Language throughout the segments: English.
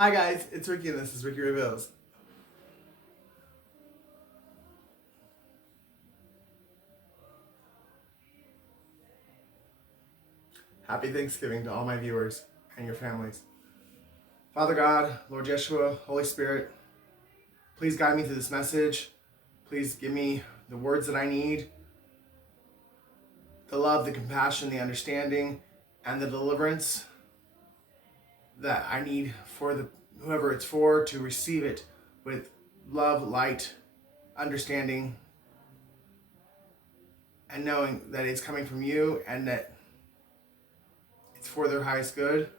Hi guys, it's Ricky and this is Ricky Reveals. Happy Thanksgiving to all my viewers and your families. Father God, Lord Yeshua, Holy Spirit, please guide me through this message. Please give me the words that I need, the love, the compassion, the understanding, and the deliverance that I need for whoever it's for to receive it with love, light, understanding, and knowing that it's coming from you and that it's for their highest good.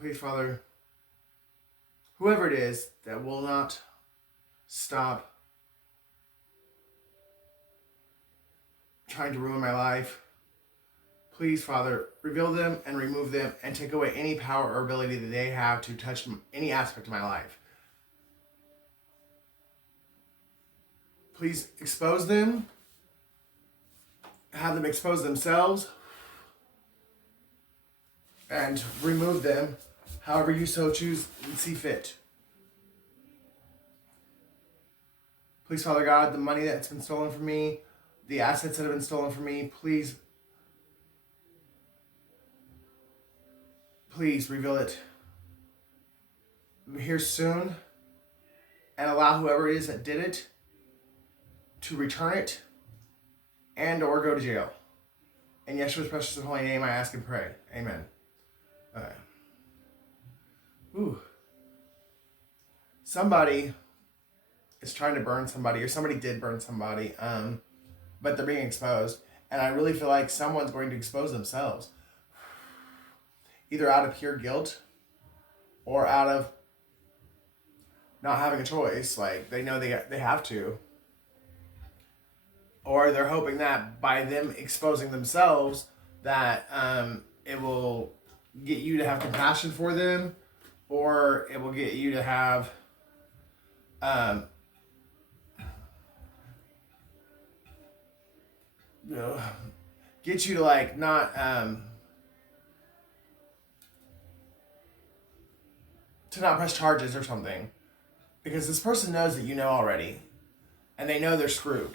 Please, Father, whoever it is that will not stop trying to ruin my life, please, Father, reveal them and remove them and take away any power or ability that they have to touch any aspect of my life. Please expose them, have them expose themselves, and remove them however you so choose and see fit. Please, Father God, the money that's been stolen from me, the assets that have been stolen from me, please reveal it here soon and allow whoever it is that did it to return it and or go to jail. In Yeshua's precious and holy name, I ask and pray. Amen. Okay. Somebody is trying to burn somebody, or somebody did burn somebody, but they're being exposed. And I really feel like someone's going to expose themselves, either out of pure guilt or out of not having a choice. Like they know they have to, or they're hoping that by them exposing themselves that it will get you to have compassion for them, or it will get you to have get you to like not to not press charges or something, because this person knows that you know already and they know they're screwed.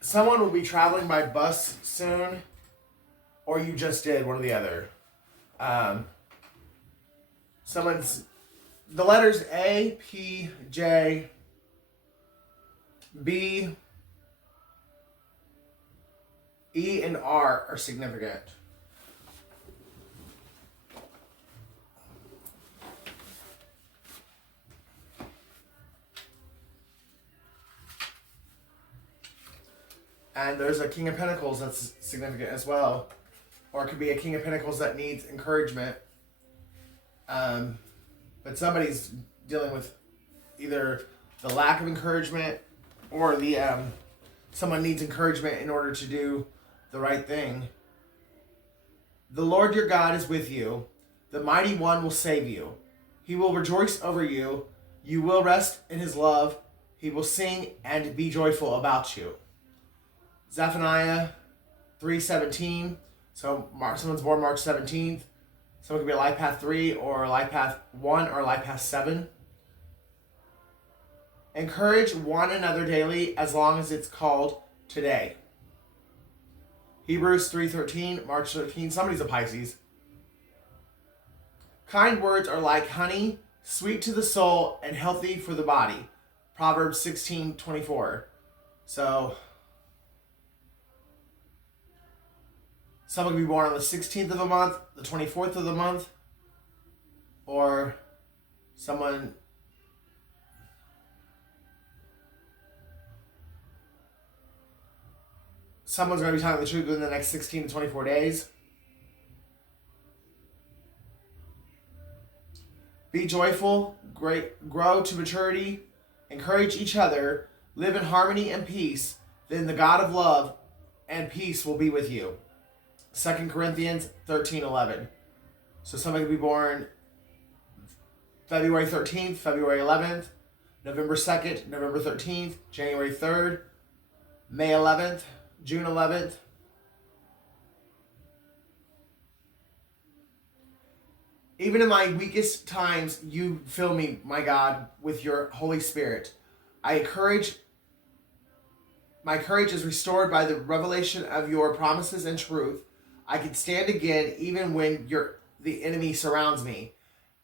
Someone will be traveling by bus soon, or you just did, one or the other. Someone's, the letters A, P, J, B, E, and R are significant. And there's a King of Pentacles that's significant as well. Or it could be a King of Pentacles that needs encouragement. But somebody's dealing with either the lack of encouragement or the someone needs encouragement in order to do the right thing. The Lord your God is with you. The Mighty One will save you. He will rejoice over you. You will rest in his love. He will sing and be joyful about you. Zephaniah 3:17. So someone's born March 17th. Someone could be a life path 3 or a life path 1 or a life path 7. Encourage one another daily as long as it's called today. Hebrews 3:13, March 13th. Somebody's a Pisces. Kind words are like honey, sweet to the soul and healthy for the body. Proverbs 16:24. So someone could be born on the 16th of the month, the 24th of the month, or someone's going to be telling the truth within the next 16 to 24 days. Be joyful, grow to maturity, encourage each other, live in harmony and peace, then the God of love and peace will be with you. 2 Corinthians 13:11. So somebody could be born February 13th, February 11th, November 2nd, November 13th, January 3rd, May 11th, June 11th. Even in my weakest times, you fill me, my God, with your Holy Spirit. My courage is restored by the revelation of your promises and truth. I can stand again even when the enemy surrounds me,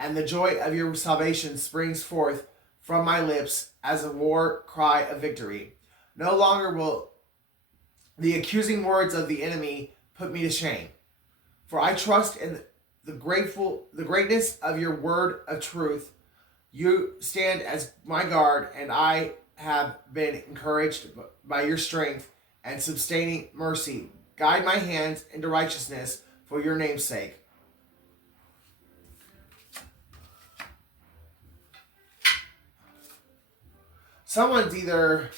and the joy of your salvation springs forth from my lips as a war cry of victory. No longer will the accusing words of the enemy put me to shame, for I trust in the greatness of your word of truth. You stand as my guard, and I have been encouraged by your strength and sustaining mercy. Guide my hands into righteousness for your name's sake. Someone's either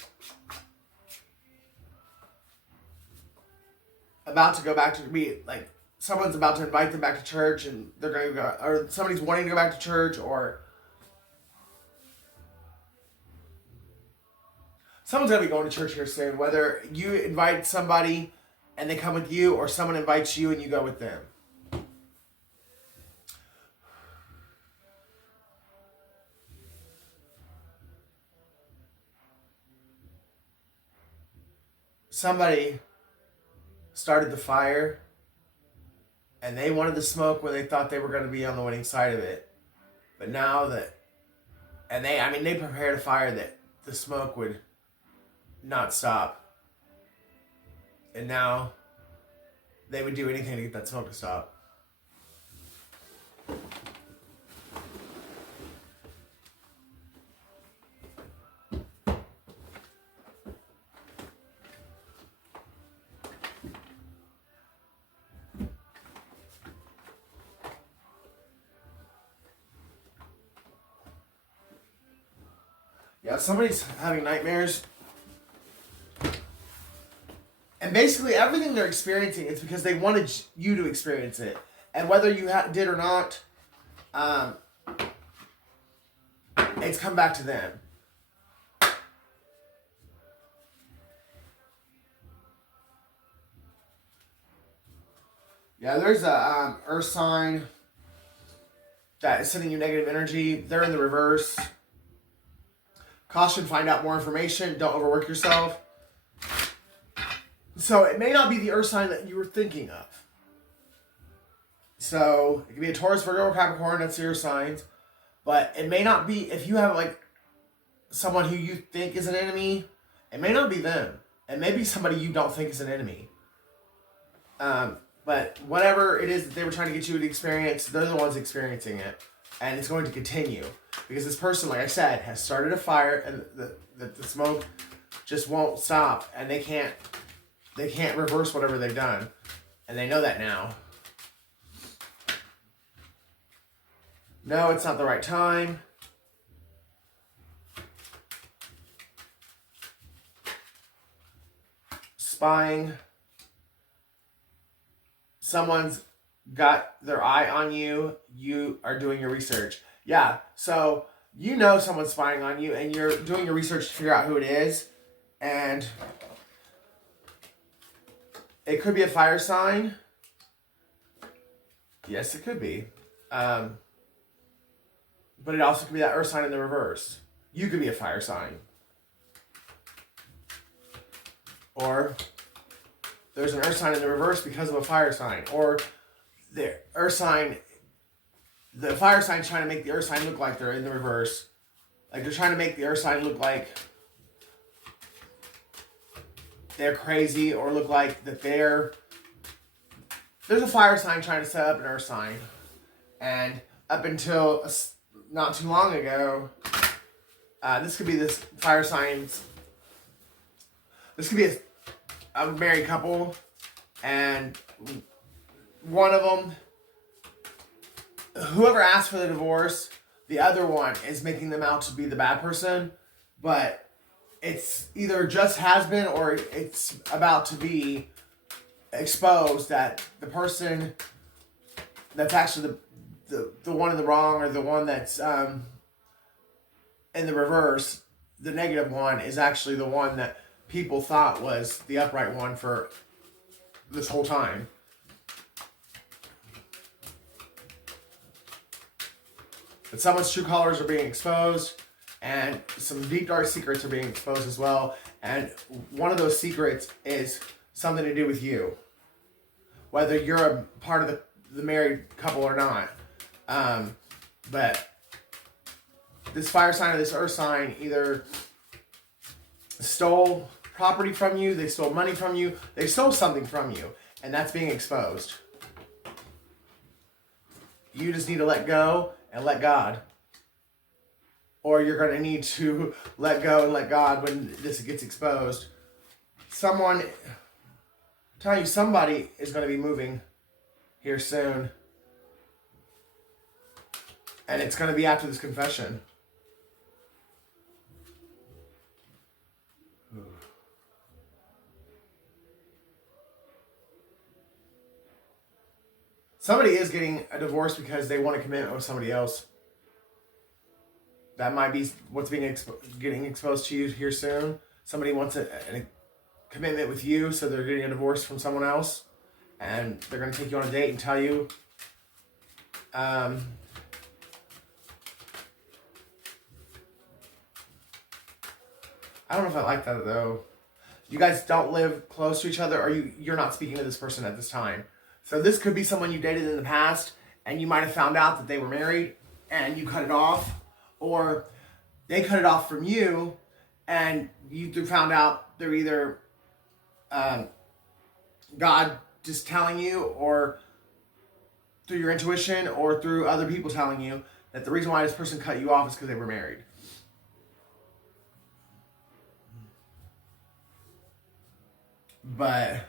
about to go back to be like, someone's about to invite them back to church, and they're going to go, or somebody's wanting to go back to church, or someone's going to be going to church here soon. Whether you invite somebody and they come with you, or someone invites you and you go with them. Somebody started the fire, and they wanted the smoke where they thought they were going to be on the winning side of it. But now that, and they prepared a fire that the smoke would not stop. And now they would do anything to get that smoke to stop. Yeah, somebody's having nightmares. And basically everything they're experiencing is because they wanted you to experience it. And whether you did or not, it's come back to them. Yeah, there's a earth sign that is sending you negative energy. They're in the reverse. Caution, find out more information. Don't overwork yourself. So it may not be the earth sign that you were thinking of. So it could be a Taurus, Virgo, or Capricorn. That's your signs. But it may not be, if you have like someone who you think is an enemy, it may not be them. It may be somebody you don't think is an enemy. But whatever it is that they were trying to get you to experience, they're the ones experiencing it. And it's going to continue. Because this person, like I said, has started a fire, and the smoke just won't stop. And they can't reverse whatever they've done. And they know that now. No, it's not the right time. Spying. Someone's got their eye on you. You are doing your research. Yeah, so you know someone's spying on you, and you're doing your research to figure out who it is. And it could be a fire sign. Yes, it could be. But it also could be that earth sign in the reverse. You could be a fire sign. Or there's an earth sign in the reverse because of a fire sign. Or the earth sign, the fire sign trying to make the earth sign look like they're in the reverse. Like they're trying to make the earth sign look like they're crazy, or look like that there's a fire sign trying to set up an earth sign. And up until not too long ago, this could be this fire signs. This could be a married couple, and one of them, whoever asked for the divorce, the other one is making them out to be the bad person, but it's either just has been or it's about to be exposed that the person that's actually the one in the wrong, or the one that's in the reverse, the negative one, is actually the one that people thought was the upright one for this whole time. But someone's true colors are being exposed, and some deep dark secrets are being exposed as well. And one of those secrets is something to do with you, whether you're a part of the married couple or not. But this fire sign or this earth sign either stole property from you, they stole money from you, they stole something from you, and that's being exposed. You just need to let go and let God. Or you're going to need to let go and let God when this gets exposed. Somebody is going to be moving here soon. And it's going to be after this confession. Somebody is getting a divorce because they want a commitment with somebody else. That might be what's getting exposed to you here soon. Somebody wants a commitment with you, so they're getting a divorce from someone else. And they're going to take you on a date and tell you. I don't know if I like that, though. You guys don't live close to each other, or you're not speaking to this person at this time. So this could be someone you dated in the past, and you might have found out that they were married, and you cut it off. Or they cut it off from you, and you found out they're either God just telling you, or through your intuition, or through other people telling you that the reason why this person cut you off is because they were married. But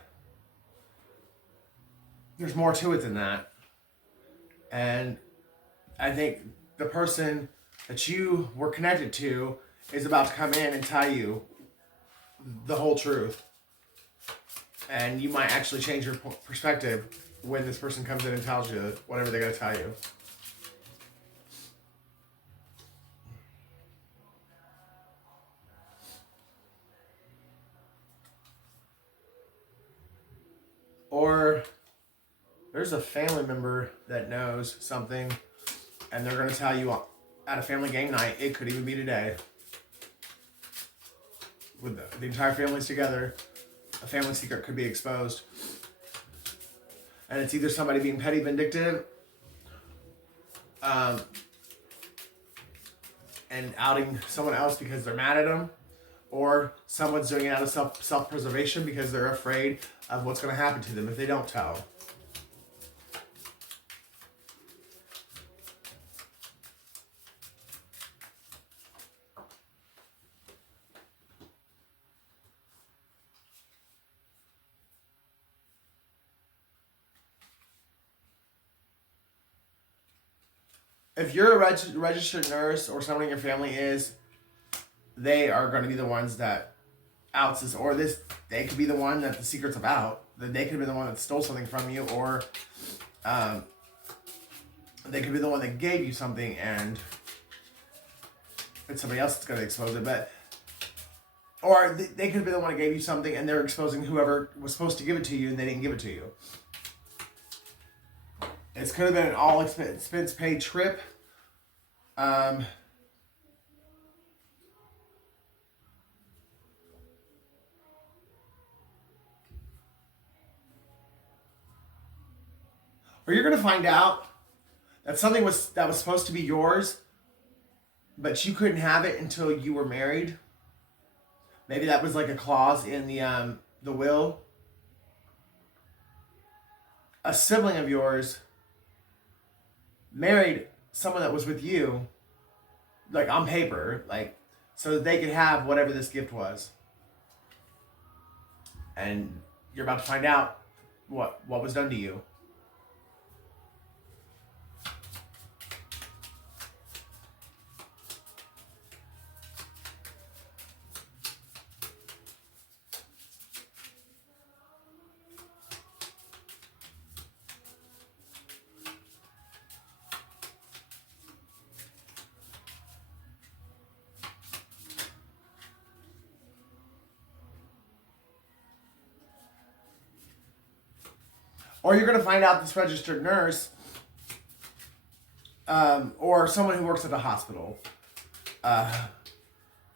there's more to it than that. And I think the person that you were connected to is about to come in and tell you the whole truth. And you might actually change your perspective when this person comes in and tells you whatever they're going to tell you. Or there's a family member that knows something, and they're going to tell you at a family game night. It could even be today. With the entire family's together, a family secret could be exposed. And it's either somebody being petty vindictive, and outing someone else because they're mad at them, or someone's doing it out of self-preservation because they're afraid of what's going to happen to them if they don't tell. If you're a registered nurse, or someone in your family is, they are going to be the ones that outs this, or they could be the one that the secret's about. They could be the one that stole something from you, or they could be the one that gave you something, and it's somebody else that's going to expose it. Or they could be the one that gave you something, and they're exposing whoever was supposed to give it to you, and they didn't give it to you. It could have been an all expense paid trip. Or you're going to find out that something that was supposed to be yours, but you couldn't have it until you were married. Maybe that was like a clause in the will. A sibling of yours married someone that was with you, like on paper, like so that they could have whatever this gift was. And you're about to find out what was done to you. Or you're going to find out this registered nurse or someone who works at a hospital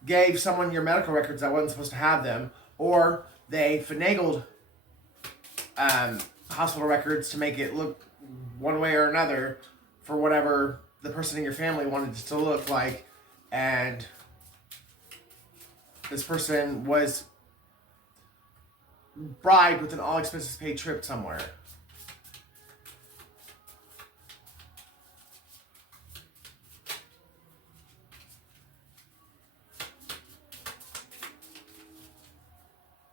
gave someone your medical records that wasn't supposed to have them, or they finagled hospital records to make it look one way or another for whatever the person in your family wanted it to look like, and this person was bribed with an all expenses paid trip somewhere.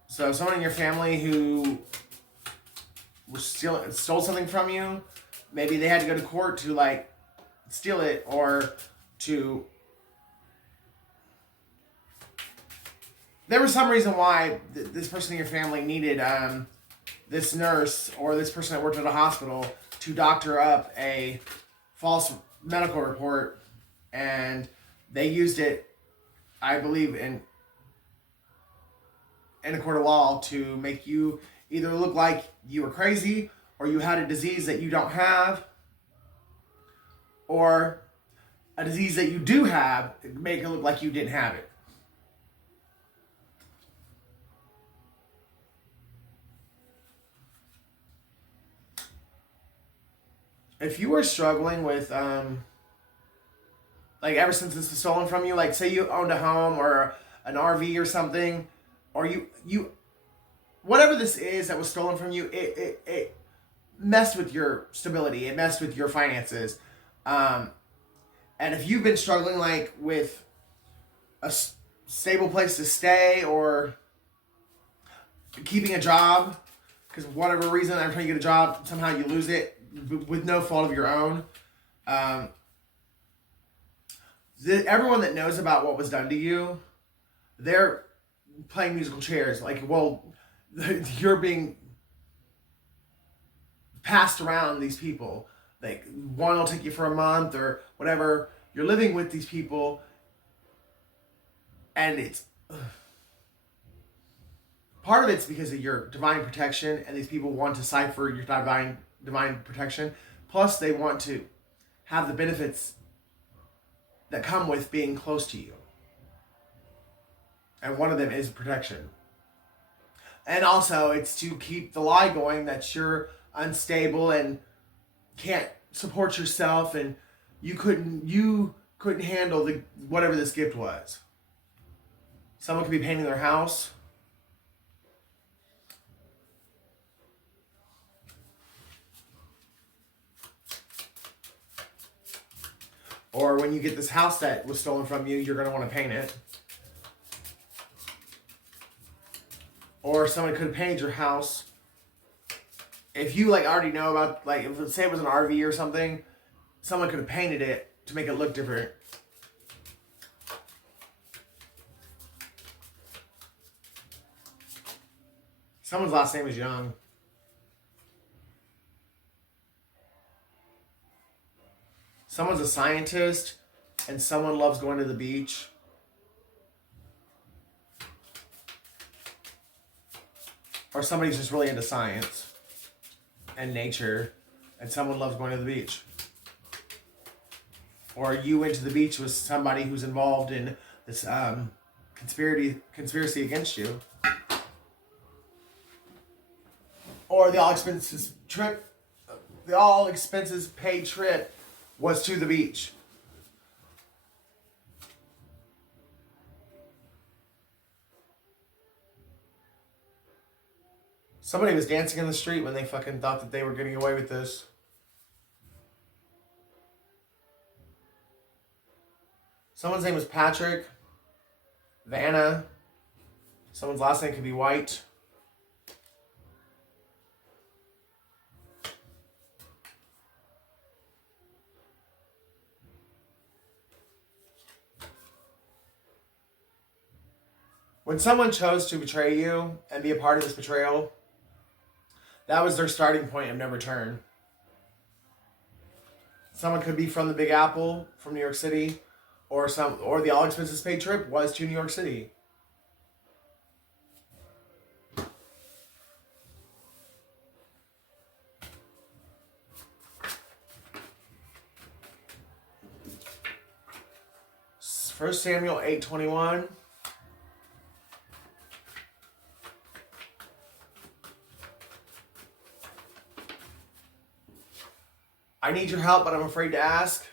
So someone in your family who stole something from you, maybe they had to go to court to like steal it, or to, there was some reason why this person in your family needed this nurse or this person that worked at a hospital to doctor up a false medical report, and they used it, I believe, in a court of law to make you either look like you were crazy, or you had a disease that you don't have, or a disease that you do have, make it look like you didn't have it. If you are struggling with, like ever since this was stolen from you, like say you owned a home or an RV or something, or you whatever this is that was stolen from you, it messed with your stability. It messed with your finances. And if you've been struggling like with a stable place to stay or keeping a job, because whatever reason, every time you get a job, somehow you lose it with no fault of your own. Everyone that knows about what was done to you, they're playing musical chairs. Like, well, you're being passed around these people. Like, one will take you for a month or whatever. You're living with these people, and it's part of it's because of your divine protection, and these people want to cipher your divine protection. Plus, they want to have the benefits that come with being close to you. And one of them is protection. And also, it's to keep the lie going that you're unstable and can't support yourself, and you couldn't handle whatever this gift was. Someone could be painting their house. Or when you get this house that was stolen from you, you're going to want to paint it. Or someone could have painted your house. If you like already know about, like, if, say it was an RV or something, someone could have painted it to make it look different. Someone's last name is Young. Someone's a scientist, and someone loves going to the beach. Or somebody's just really into science and nature, and someone loves going to the beach. Or you went to the beach with somebody who's involved in this conspiracy against you. Or the all expenses paid trip was to the beach. Somebody was dancing in the street when they fucking thought that they were getting away with this. Someone's name was Patrick, Vanna. Someone's last name could be White. When someone chose to betray you and be a part of this betrayal, that was their starting point of no return. Someone could be from the Big Apple, from New York City, or the all expenses paid trip was to New York City. 1 Samuel 8:21. I need your help, but I'm afraid to ask.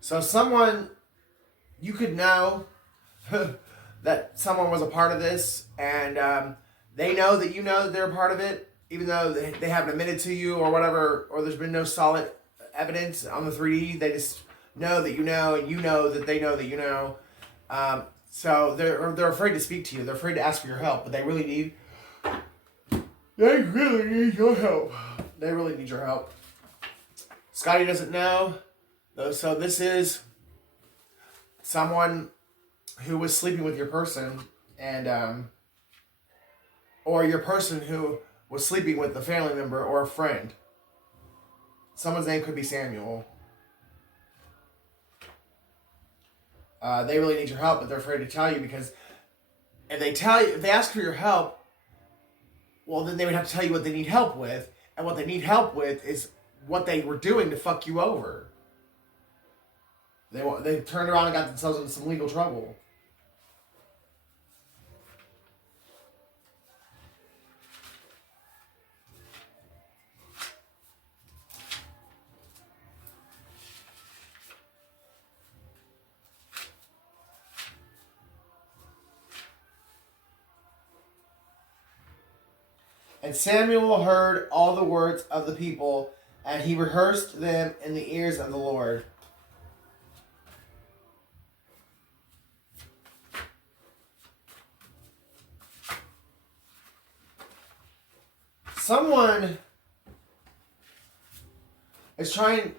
So someone, you could know that someone was a part of this, and they know that you know that they're a part of it, even though they haven't admitted to you or whatever, or there's been no solid evidence on the 3D. They just know that you know, and you know that they know that you know. So they're afraid to speak to you. They're afraid to ask for your help, but they really need your help. They really need your help. Scotty doesn't know. So this is someone who was sleeping with your person, and or your person who was sleeping with a family member or a friend. Someone's name could be Samuel. They really need your help, but they're afraid to tell you, because if they ask for your help, well, then they would have to tell you what they need help with, and what they need help with is what they were doing to fuck you over. They turned around and got themselves into some legal trouble. And Samuel heard all the words of the people, and he rehearsed them in the ears of the Lord. Someone is trying...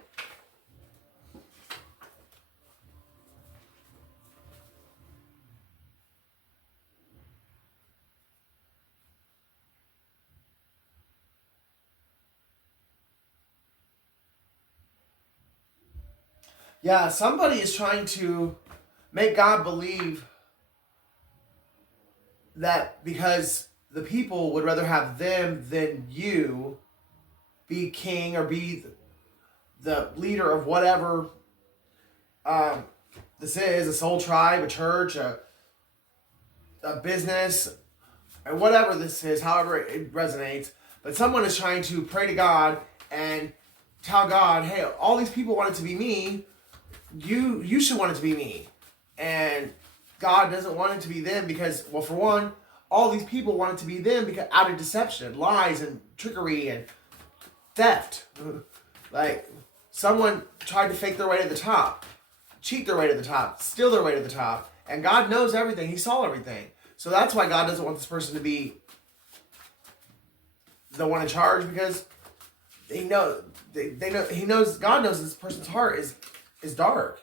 Yeah, somebody is trying to make God believe that because the people would rather have them than you be king or be the leader of whatever this is, a soul tribe, a church, a business, and whatever this is, however it resonates. But someone is trying to pray to God and tell God, hey, all these people want it to be me. You should want it to be me. And God doesn't want it to be them because, well, for one, all these people want it to be them because out of deception, lies, and trickery, and theft. Like, someone tried to fake their way to the top, cheat their way to the top, steal their way to the top. And God knows everything. He saw everything. So that's why God doesn't want this person to be the one in charge, because they know, he knows, God knows this person's heart is dark.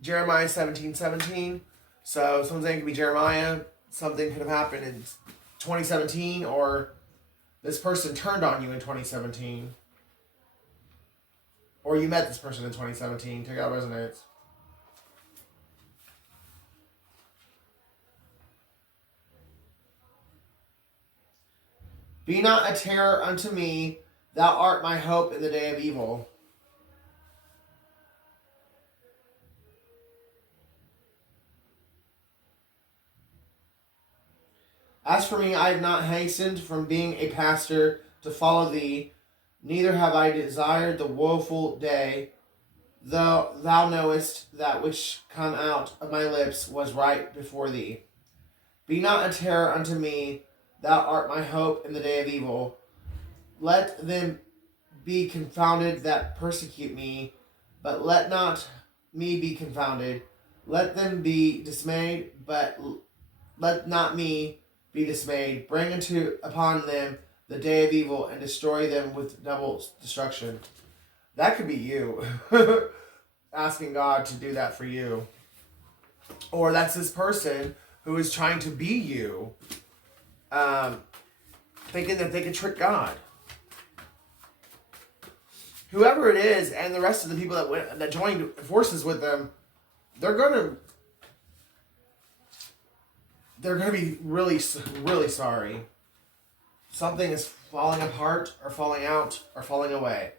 Jeremiah 17:17. So someone's name could be Jeremiah. Something could have happened in 2017, or this person turned on you in 2017. Or you met this person in 2017. Take out resonates. Be not a terror unto me, thou art my hope in the day of evil. As for me, I have not hastened from being a pastor to follow thee, neither have I desired the woeful day, though thou knowest that which come out of my lips was right before thee. Be not a terror unto me, thou art my hope in the day of evil. Let them be confounded that persecute me, but let not me be confounded. Let them be dismayed, but let not me be dismayed. Bring upon them the day of evil, and destroy them with double destruction. That could be you. Asking God to do that for you. Or that's this person who is trying to be you, thinking that they can trick God. Whoever it is, and the rest of the people that joined forces with them, they're gonna be really, really sorry. Something is falling apart, or falling out, or falling away.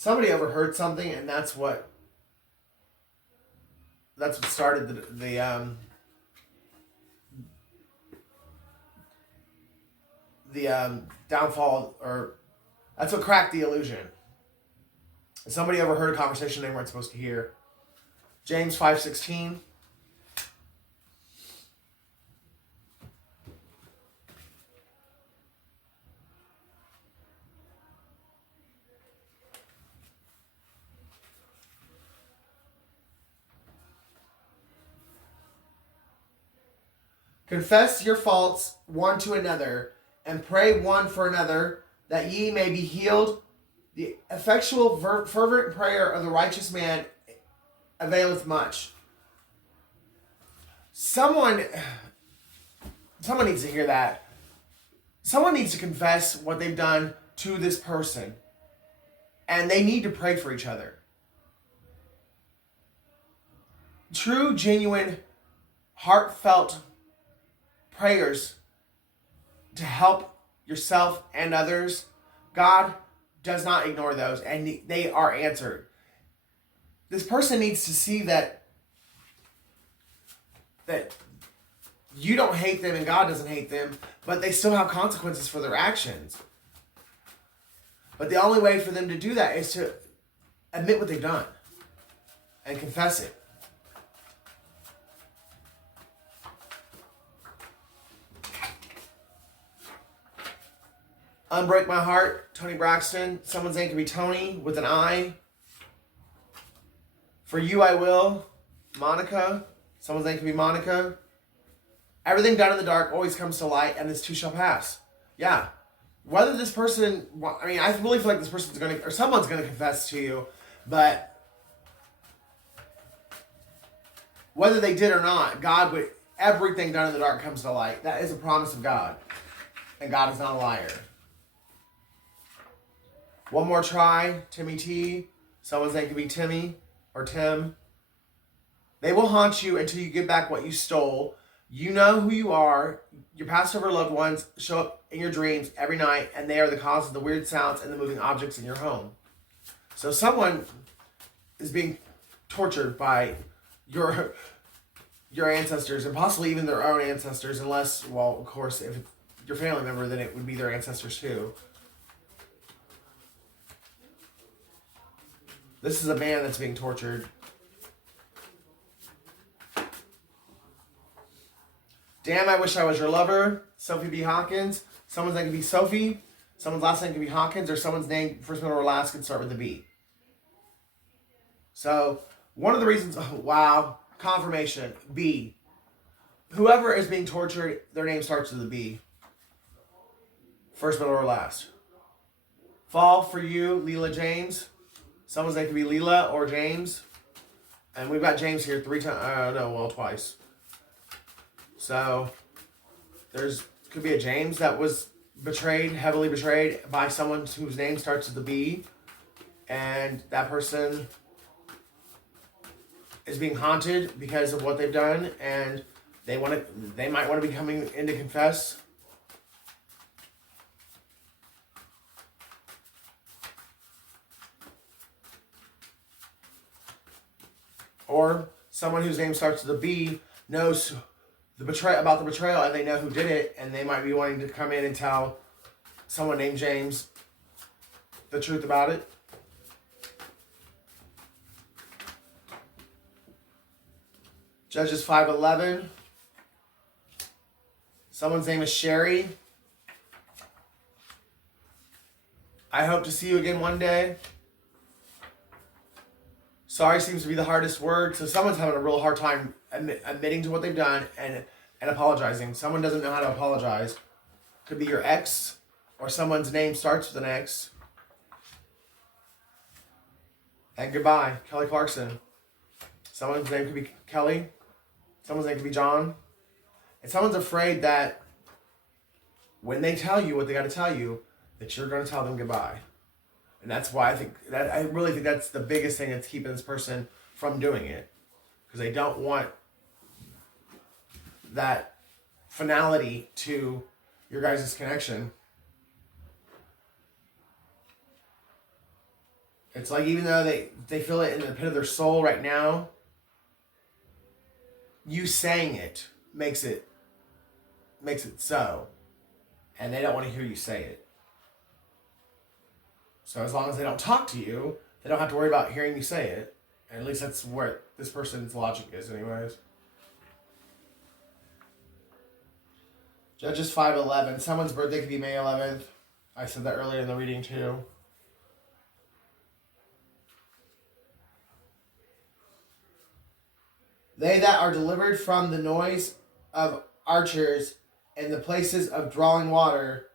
somebody overheard something, and that's what started the downfall, or that's what cracked the illusion. Somebody overheard a conversation they weren't supposed to hear. James 5:16. Confess your faults one to another, and pray one for another, that ye may be healed. The effectual, fervent prayer of the righteous man availeth much. Someone needs to hear that. Someone needs to confess what they've done to this person, and they need to pray for each other. True, genuine, heartfelt prayers to help yourself and others, God does not ignore those, and they are answered. This person needs to see that you don't hate them and God doesn't hate them, but they still have consequences for their actions. But the only way for them to do that is to admit what they've done and confess it. Unbreak My Heart, Tony Braxton. Someone's name could be Tony with an I. For You I Will, Monica. Someone's name could be Monica. Everything done in the dark always comes to light, and this too shall pass. Yeah. Whether this person, I mean, I really feel like this person's going to, or someone's going to confess to you, but whether they did or not, God would, everything done in the dark comes to light. That is a promise of God, and God is not a liar. One More Try, Timmy T. Someone's name could be Timmy or Tim. They will haunt you until you give back what you stole. You know who you are. Your past over loved ones show up in your dreams every night, and they are the cause of the weird sounds and the moving objects in your home. So someone is being tortured by your ancestors, and possibly even their own ancestors, unless, well, of course, if it's your family member, then it would be their ancestors too. This is a man that's being tortured. Damn, I Wish I Was Your Lover, Sophie B. Hawkins. Someone's name could be Sophie. Someone's last name could be Hawkins, or someone's name, first, middle, or last, could start with a B. So, one of the reasons, oh, wow, confirmation, B. Whoever is being tortured, their name starts with a B. First, middle, or last. Fall For You, Leela James. Someone's name could be Leela or James. And we've got James here twice. So, could be a James that was heavily betrayed by someone whose name starts with a B. And that person is being haunted because of what they've done, and they might want to be coming in to confess. Or someone whose name starts with a B knows about the betrayal, and they know who did it, and they might be wanting to come in and tell someone named James the truth about it. Judges 5:11. Someone's name is Sherry. I hope to see you again one day. Sorry seems to be the hardest word. So someone's having a real hard time admitting to what they've done and apologizing. Someone doesn't know how to apologize. Could be your ex, or someone's name starts with an X. And goodbye, Kelly Clarkson. Someone's name could be Kelly. Someone's name could be John. And someone's afraid that when they tell you what they got to tell you, that you're going to tell them goodbye. And that's why I really think that's the biggest thing that's keeping this person from doing it. Because they don't want that finality to your guys' connection. It's like even though they feel it in the pit of their soul right now, you saying it makes it so. And they don't want to hear you say it. So as long as they don't talk to you, they don't have to worry about hearing you say it. And at least that's where this person's logic is anyways. Judges 5:11. Someone's birthday could be May 11th. I said that earlier in the reading too. They that are delivered from the noise of archers and the places of drawing water,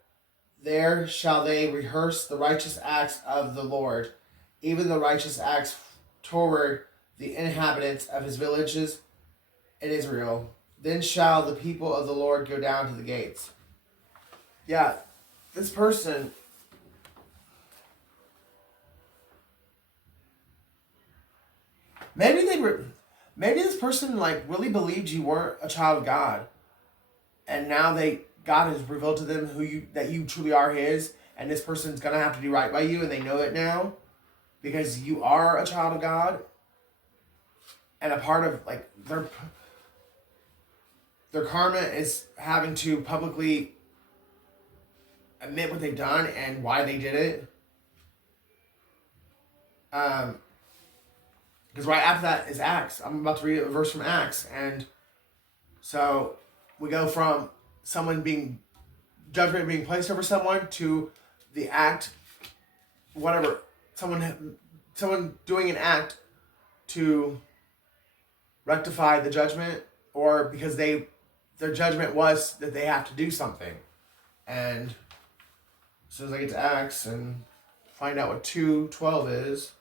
there shall they rehearse the righteous acts of the Lord, even the righteous acts toward the inhabitants of his villages in Israel. Then shall the people of the Lord go down to the gates. Yeah, this person, maybe this person like really believed you weren't a child of God, and now God has revealed to them that you truly are His, and this person's gonna have to do right by you, and they know it now because you are a child of God, and a part of like their karma is having to publicly admit what they've done and why they did it. Because right after that is Acts. I'm about to read a verse from Acts. And so we go from judgment being placed over someone to the act, whatever, someone doing an act to rectify the judgment, or because their judgment was that they have to do something. And as soon as I get to Acts and find out what 2:12 is.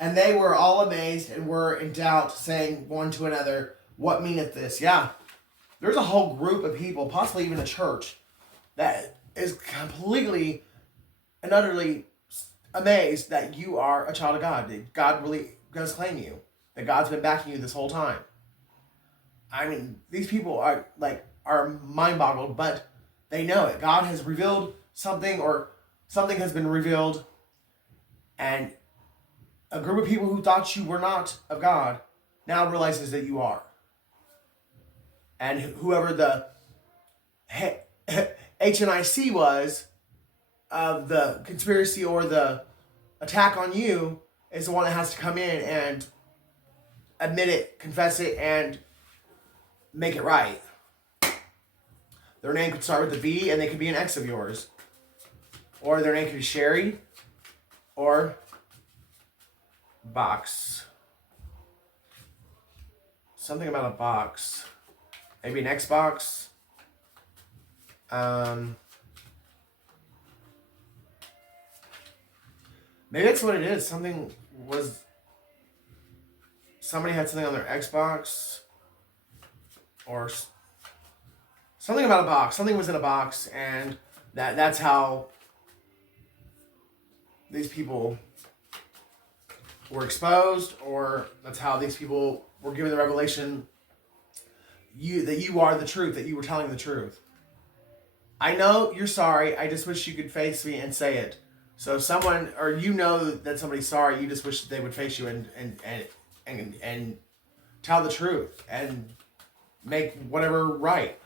And they were all amazed and were in doubt, saying one to another, what meaneth this? Yeah. There's a whole group of people, possibly even a church, that is completely and utterly amazed that you are a child of God. That God really does claim you. That God's been backing you this whole time. I mean, these people are mind-boggled, but they know it. God has revealed something, or something has been revealed, and a group of people who thought you were not of God now realizes that you are. And whoever the HNIC was of the conspiracy or the attack on you is the one that has to come in and admit it, confess it, and make it right. Their name could start with a V and they could be an ex of yours. Or their name could be Sherry or Box. Something about a box. Maybe an Xbox. Maybe that's what it is. Somebody had something on their Xbox. Or something about a box. Something was in a box, and that's how these people were exposed, or that's how these people were given the revelation that you are the truth, that you were telling the truth. I know you're sorry. I just wish you could face me and say it. So if someone, or that somebody's sorry, you just wish they would face you and tell the truth and make whatever right.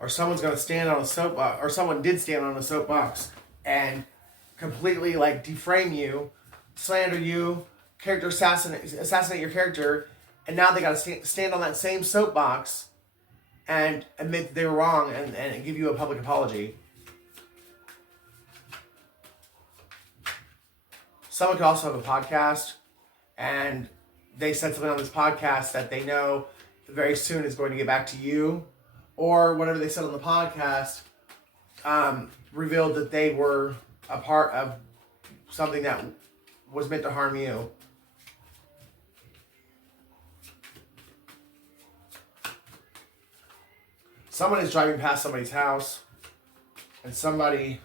Or someone's going to stand on a soapbox, or someone did stand on a soapbox and completely defame you, slander you, character assassinate your character, and now they got to stand on that same soapbox and admit that they were wrong and give you a public apology. Someone could also have a podcast, and they said something on this podcast that they know very soon is going to get back to you, or whatever they said on the podcast revealed that they were a part of something that was meant to harm you. Someone is driving past somebody's house, and somebody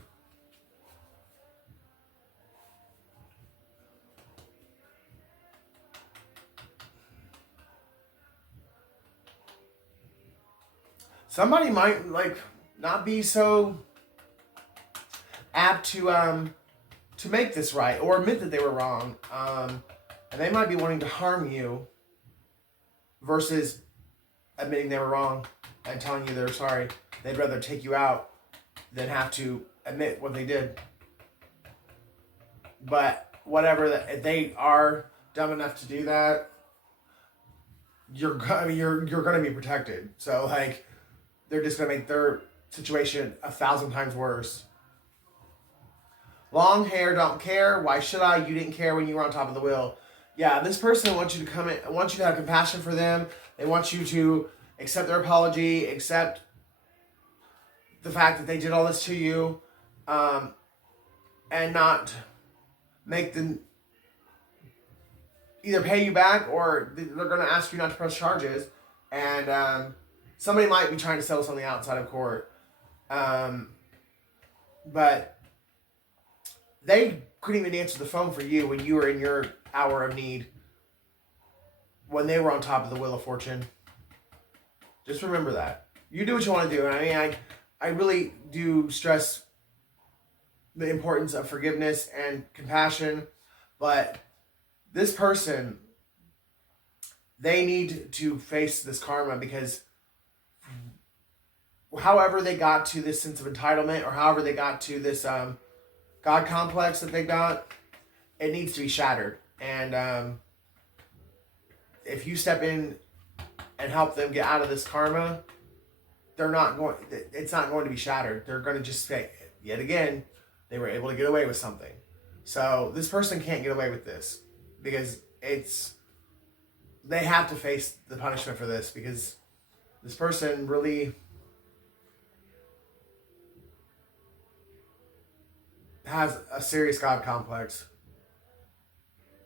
might like not be so apt to make this right or admit that they were wrong, and they might be wanting to harm you versus admitting they were wrong and telling you they're sorry. They'd rather take you out than have to admit what they did. But whatever, if they are dumb enough to do that, you're going to be protected. So like, they're just going to make their situation 1,000 times worse. Long hair, don't care. Why should I? You didn't care when you were on top of the wheel. Yeah, this person wants you to come in, wants you to have compassion for them. They want you to accept their apology, accept the fact that they did all this to you, and not make them either pay you back, or they're going to ask you not to press charges. And somebody might be trying to settle something outside of court. But they couldn't even answer the phone for you when you were in your hour of need, when they were on top of the Wheel of Fortune. Just remember that. You do what you want to do. And I mean, I really do stress the importance of forgiveness and compassion. But this person, they need to face this karma, because however they got to this sense of entitlement, or however they got to this God complex that they got, it needs to be shattered. And if you step in and help them get out of this karma, it's not going to be shattered. They're going to just say, yet again, they were able to get away with something. So this person can't get away with this, because they have to face the punishment for this, because this person really has a serious God complex.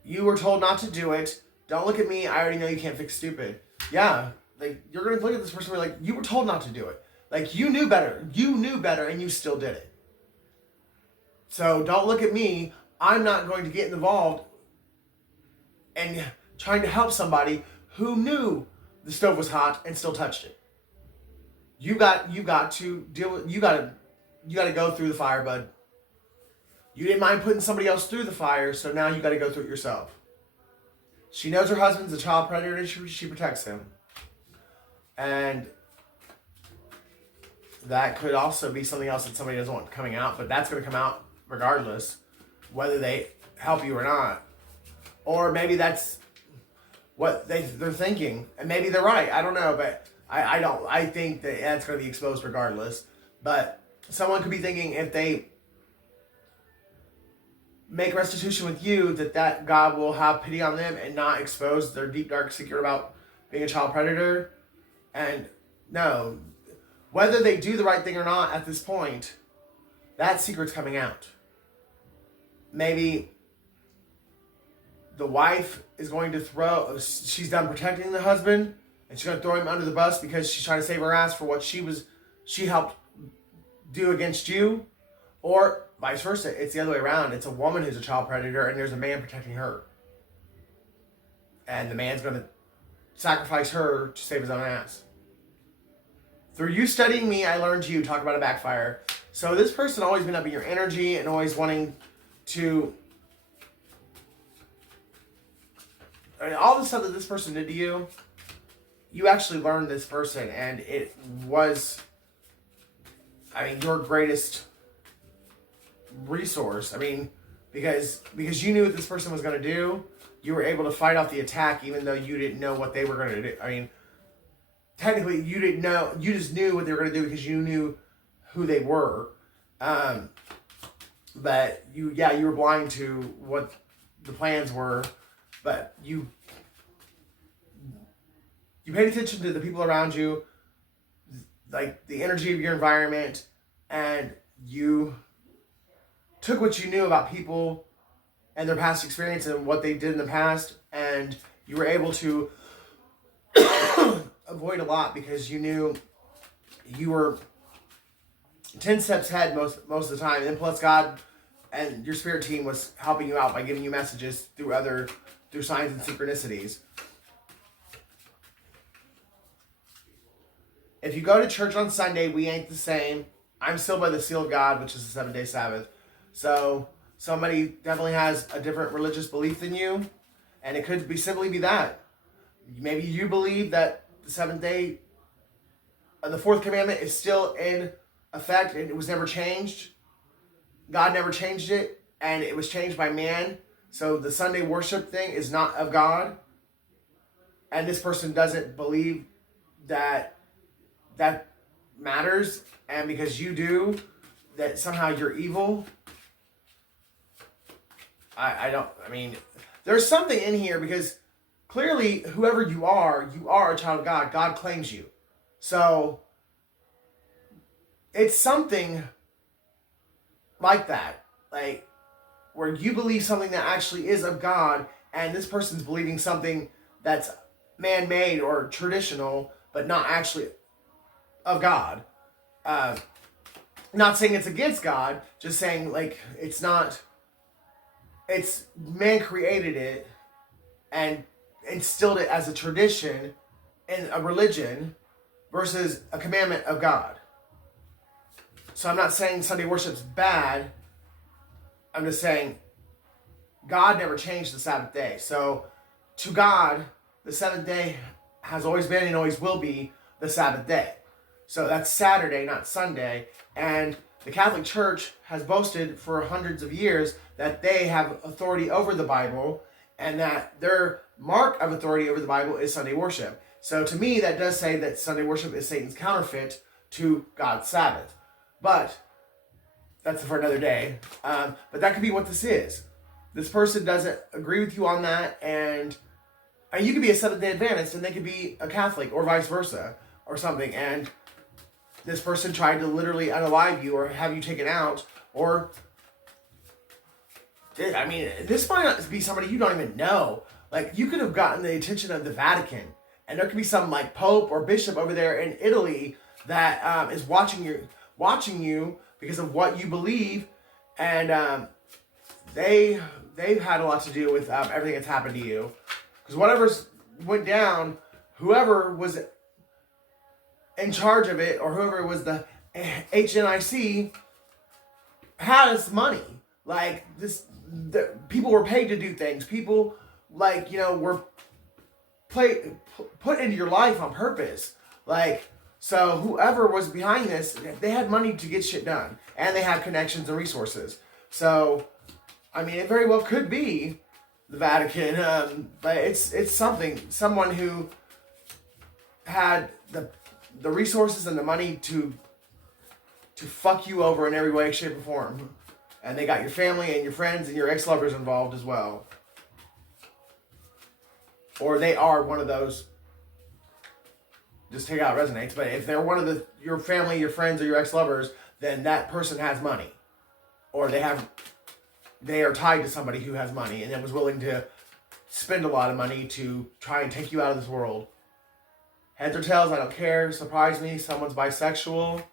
You were told not to do it. Don't look at me. I already know you can't fix stupid. Yeah, like, you're going to look at this person and be like, you were told not to do it. Like, you knew better. You knew better, and you still did it. So don't look at me. I'm not going to get involved and trying to help somebody who knew the stove was hot and still touched it. You got to deal with, you got to go through the fire, bud. You didn't mind putting somebody else through the fire, so now you got to go through it yourself. She knows her husband's a child predator, and she protects him. And that could also be something else that somebody doesn't want coming out, but that's going to come out regardless, whether they help you or not. Or maybe that's what they're thinking, and maybe they're right. I don't know, but I think that that's going to be exposed regardless. But someone could be thinking, if they make restitution with you, that God will have pity on them and not expose their deep, dark secret about being a child predator. And no, whether they do the right thing or not at this point, that secret's coming out. Maybe the wife is going to she's done protecting the husband, and she's going to throw him under the bus because she's trying to save her ass for what she helped do against you. Or vice versa, it's the other way around. It's a woman who's a child predator, and there's a man protecting her. And the man's going to sacrifice her to save his own ass. Through you studying me, I learned you. Talk about a backfire. So this person always been up in your energy and always wanting to... I mean, all the stuff that this person did to you, you actually learned this person, and it was, your greatest resource. Because you knew what this person was going to do, you were able to fight off the attack even though you didn't know what they were going to do. Technically, you didn't know. You just knew what they were going to do because you knew who they were. But you were blind to what the plans were. But You paid attention to the people around you, like the energy of your environment, and you took what you knew about people and their past experience and what they did in the past, and you were able to avoid a lot because you knew you were 10 steps ahead most of the time. And plus God and your spirit team was helping you out by giving you messages through signs and synchronicities. If you go to church on Sunday, we ain't the same. I'm still by the seal of God, which is the 7-day Sabbath. So somebody definitely has a different religious belief than you, and it could simply be that. Maybe you believe that the 7th day, the 4th commandment is still in effect and it was never changed. God never changed it, and it was changed by man. So the Sunday worship thing is not of God. And this person doesn't believe that matters, and because you do, that somehow you're evil. I mean, there's something in here because clearly whoever you are a child of God. God claims you. So it's something like that, like where you believe something that actually is of God, and this person's believing something that's man-made or traditional, but not actually of God. Not saying it's against God, just saying like it's man created it and instilled it as a tradition in a religion versus a commandment of God. So I'm not saying Sunday worship's bad. I'm just saying God never changed the Sabbath day. So to God, the 7th day has always been and always will be the Sabbath day. So that's Saturday, not Sunday. And the Catholic Church has boasted for hundreds of years that they have authority over the Bible, and that their mark of authority over the Bible is Sunday worship. So to me, that does say that Sunday worship is Satan's counterfeit to God's Sabbath. But that's for another day. But that could be what this is. This person doesn't agree with you on that, and you could be a Seventh-day Adventist, and they could be a Catholic, or vice versa, or something. And this person tried to literally unalive you, or have you taken out, or I mean, this might not be somebody you don't even know. Like, you could have gotten the attention of the Vatican, and there could be some like Pope or Bishop over there in Italy that is watching you because of what you believe, and they've had a lot to do with everything that's happened to you. Because whatever's went down, whoever was in charge of it, or whoever was the HNIC, has money. Like this, people were paid to do things. People, like, were put into your life on purpose. Like, so whoever was behind this, they had money to get shit done, and they had connections and resources. So, I mean, it very well could be the Vatican, but it's someone who had the resources and the money to fuck you over in every way, shape, or form. And they got your family and your friends and your ex-lovers involved as well. Or they are one of those. Just take out resonates. But if they're one of your family, your friends, or your ex-lovers, then that person has money. Or they are tied to somebody who has money and was willing to spend a lot of money to try and take you out of this world. Heads or tails, I don't care. Surprise me, someone's bisexual.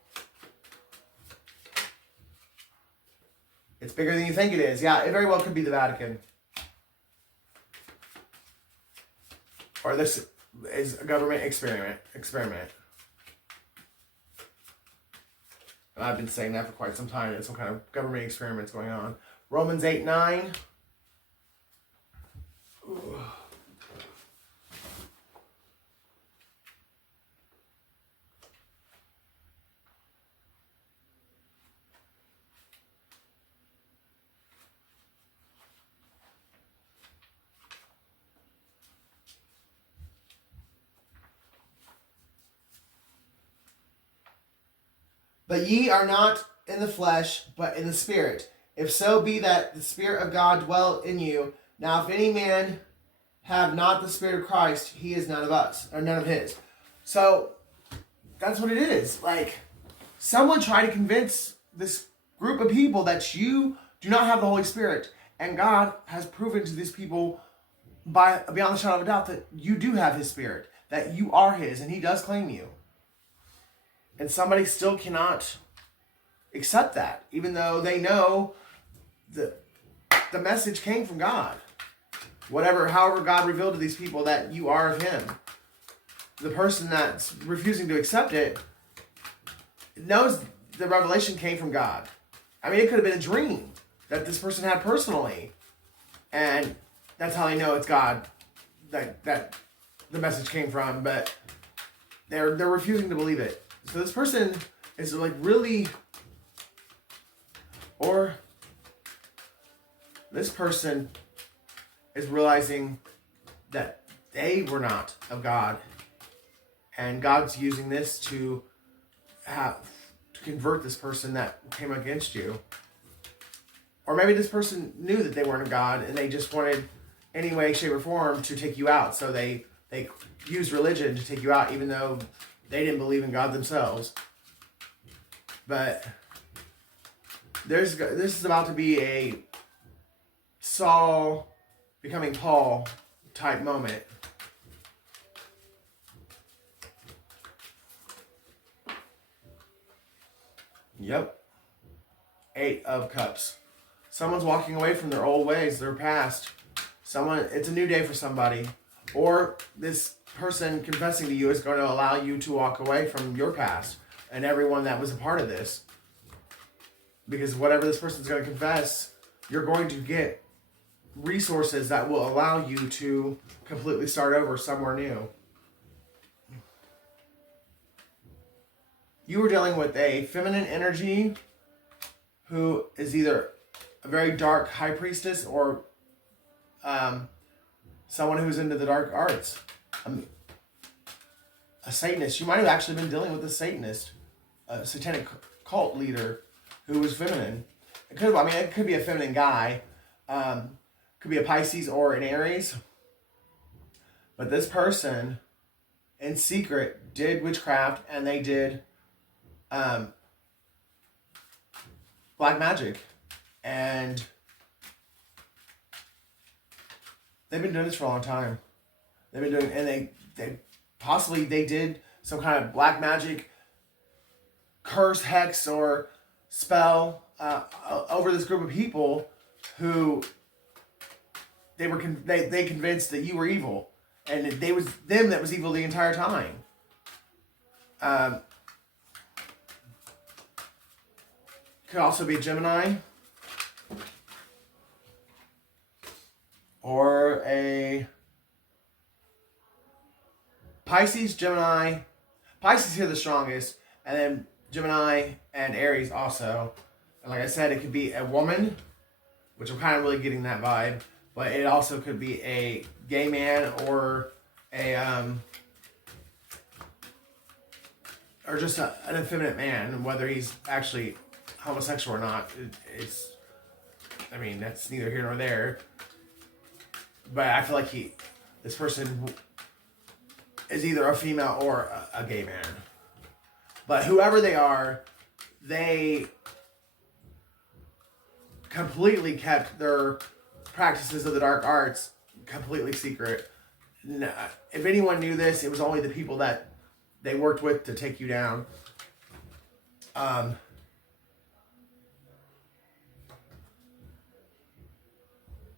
It's bigger than you think it is. Yeah, it very well could be the Vatican. Or this is a government experiment. And I've been saying that for quite some time. There's some kind of government experiments going on. Romans 8:9. But ye are not in the flesh, but in the Spirit. If so be that the Spirit of God dwell in you. Now if any man have not the Spirit of Christ, he is none of us, or none of his. So that's what it is. Like, someone tried to convince this group of people that you do not have the Holy Spirit, and God has proven to these people beyond the shadow of a doubt that you do have his Spirit, that you are his, and he does claim you. And somebody still cannot accept that, even though they know that the message came from God. However God revealed to these people that you are of him. The person that's refusing to accept it knows the revelation came from God. I mean, it could have been a dream that this person had personally, and that's how they know it's God that the message came from, but they're refusing to believe it. So this person is like really, or this person is realizing that they were not of God, and God's using this to convert this person that came against you. Or maybe this person knew that they weren't of God, and they just wanted, any way, shape, or form, to take you out. So they used religion to take you out, even though they didn't believe in God themselves. But this is about to be a Saul becoming Paul type moment. Yep. 8 of Cups. Someone's walking away from their old ways, their past. It's a new day for somebody. Or this person confessing to you is going to allow you to walk away from your past and everyone that was a part of this. Because whatever this person's going to confess, you're going to get resources that will allow you to completely start over somewhere new. You were dealing with a feminine energy who is either a very dark high priestess or someone who's into the dark arts. A Satanist. You might have actually been dealing with a Satanist, a satanic cult leader who was feminine. It could be a feminine guy. Could be a Pisces or an Aries. But this person, in secret, did witchcraft, and they did black magic. And they've been doing this for a long time. They've been doing, and they did some kind of black magic curse, hex, or spell over this group of people who they convinced that you were evil, and they was them that was evil the entire time. Could also be Gemini. Or a Pisces, Gemini. Pisces here the strongest, and then Gemini and Aries also. And like I said, it could be a woman, which I'm kind of really getting that vibe, but it also could be a gay man or or just an effeminate man, whether he's actually homosexual or not. That's neither here nor there. But I feel like this person is either a female or a gay man. But whoever they are, they completely kept their practices of the dark arts completely secret. If anyone knew this, it was only the people that they worked with to take you down.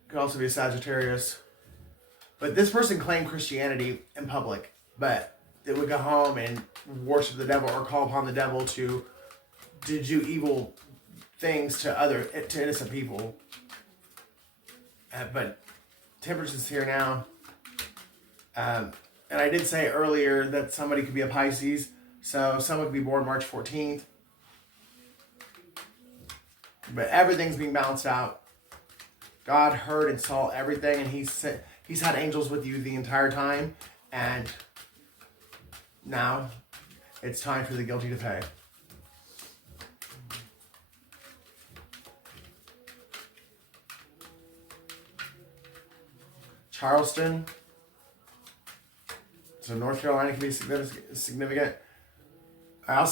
Could also be a Sagittarius. But this person claimed Christianity in public, but they would go home and worship the devil or call upon the devil to do evil things to innocent people. But Temperance is here now. And I did say earlier that somebody could be a Pisces, so someone could be born March 14th. But everything's being balanced out. God heard and saw everything, and He's had angels with you the entire time, and now it's time for the guilty to pay. Charleston, So North Carolina can be significant. I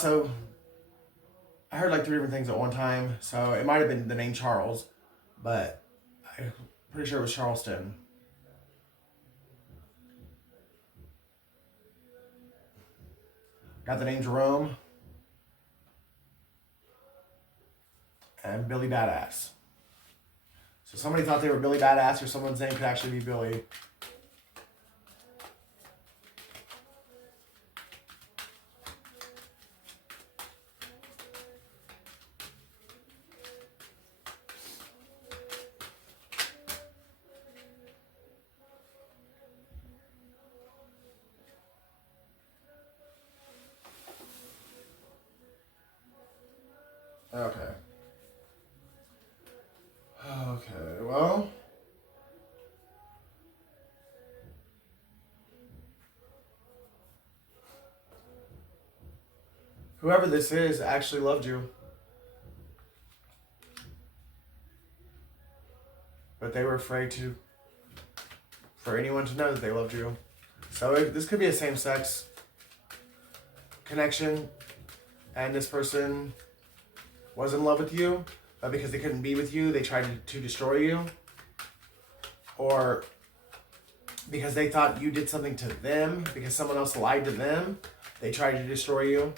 heard like 3 different things at one time, so it might have been the name Charles, but I'm pretty sure it was Charleston. Got the name Jerome and Billy Badass. So somebody thought they were Billy Badass, or someone's name could actually be Billy. Okay. Okay, well. Whoever this is actually loved you. But they were afraid for anyone to know that they loved you. So this could be a same-sex connection, and this person was in love with you, but because they couldn't be with you, they tried to destroy you. Or because they thought you did something to them, because someone else lied to them, they tried to destroy you.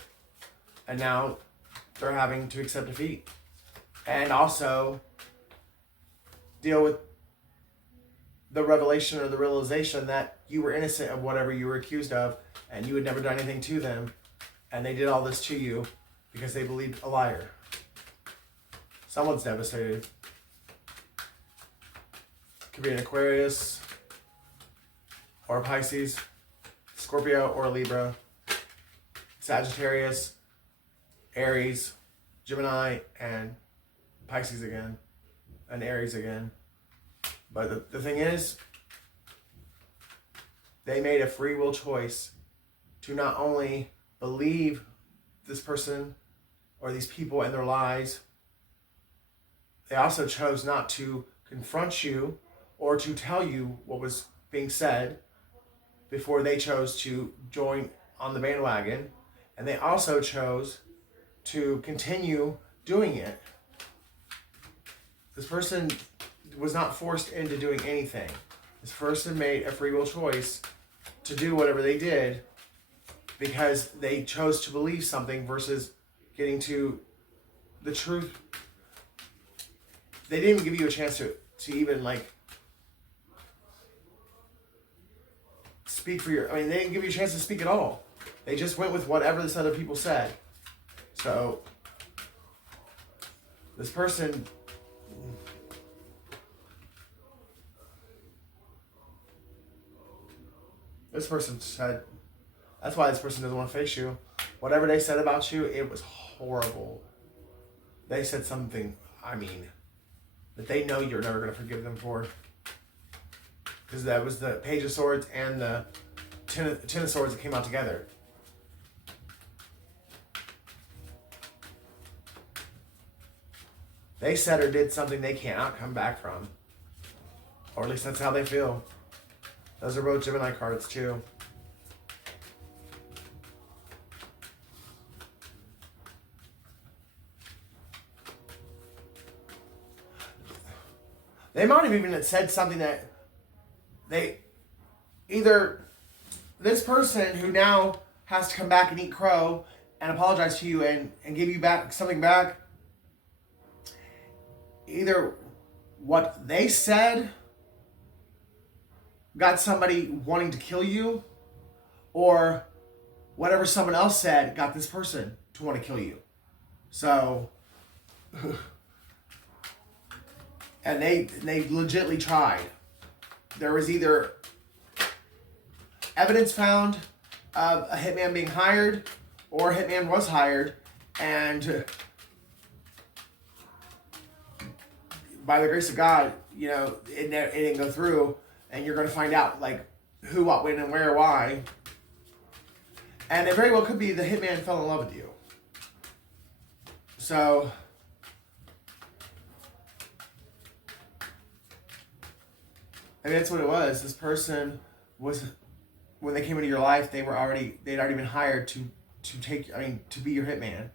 And now they're having to accept defeat. And also deal with the revelation or the realization that you were innocent of whatever you were accused of, and you had never done anything to them, and they did all this to you because they believed a liar. Someone's devastated. Could be an Aquarius, or a Pisces, Scorpio, or a Libra, Sagittarius, Aries, Gemini, and Pisces again, and Aries again. But the thing is, they made a free will choice to not only believe this person or these people and their lies, they also chose not to confront you or to tell you what was being said before they chose to join on the bandwagon. And they also chose to continue doing it. This person was not forced into doing anything. This person made a free will choice to do whatever they did because they chose to believe something versus getting to the truth. They didn't even give you a chance to even like speak for your, I mean, they didn't give you a chance to speak at all. They just went with whatever this other people said. So this person, said, that's why this person doesn't want to face you. Whatever they said about you, it was horrible. They said something, I mean, that they know you're never going to forgive them for. Because that was the Page of Swords and the Ten of Swords that came out together. They said or did something they cannot come back from. Or at least that's how they feel. Those are both Gemini cards too. They might have even said something that they either, this person who now has to come back and eat crow and apologize to you and give you back something back, either what they said got somebody wanting to kill you, or whatever someone else said got this person to want to kill you. So, and they legitimately tried. There was either evidence found of a hitman being hired, or a hitman was hired, and by the grace of God, you know, it didn't go through, and you're going to find out, like, who, what, when, and where, why. And it very well could be the hitman fell in love with you. So, I mean, that's what it was. This person was when they came into your life, they'd already been hired to be your hitman.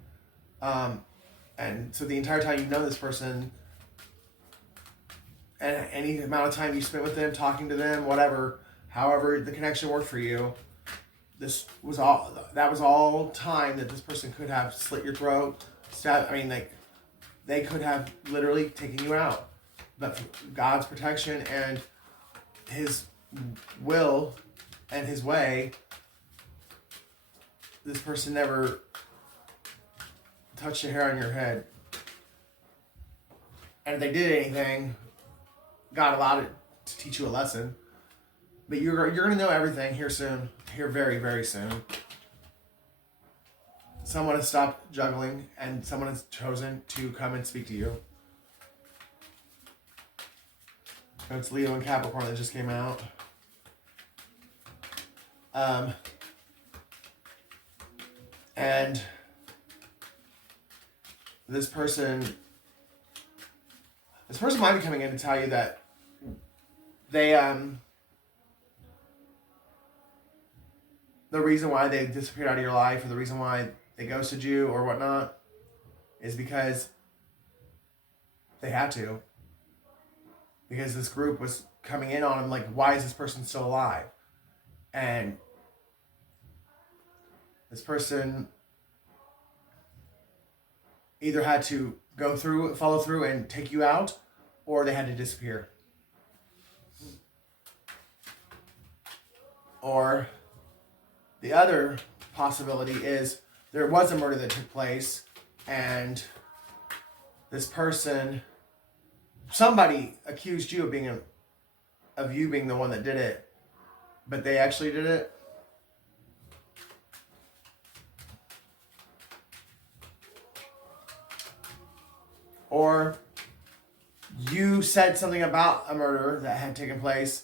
And so the entire time you've known this person, and any amount of time you spent with them, talking to them, whatever, however the connection worked for you, that was all time that this person could have slit your throat, they could have literally taken you out. But God's protection and His will and His way, this person never touched a hair on your head. And if they did anything, God allowed it to teach you a lesson. But you're going to know everything here soon. Here very, very soon. Someone has stopped juggling and someone has chosen to come and speak to you. It's Leo and Capricorn that just came out. And this person might be coming in to tell you that they the reason why they disappeared out of your life, or the reason why they ghosted you or whatnot, is because they had to. Because this group was coming in on them like, why is this person still alive? And this person either had to follow through and take you out, or they had to disappear. Or the other possibility is there was a murder that took place, and this person, somebody accused you of you being the one that did it, but they actually did it. Or you said something about a murder that had taken place,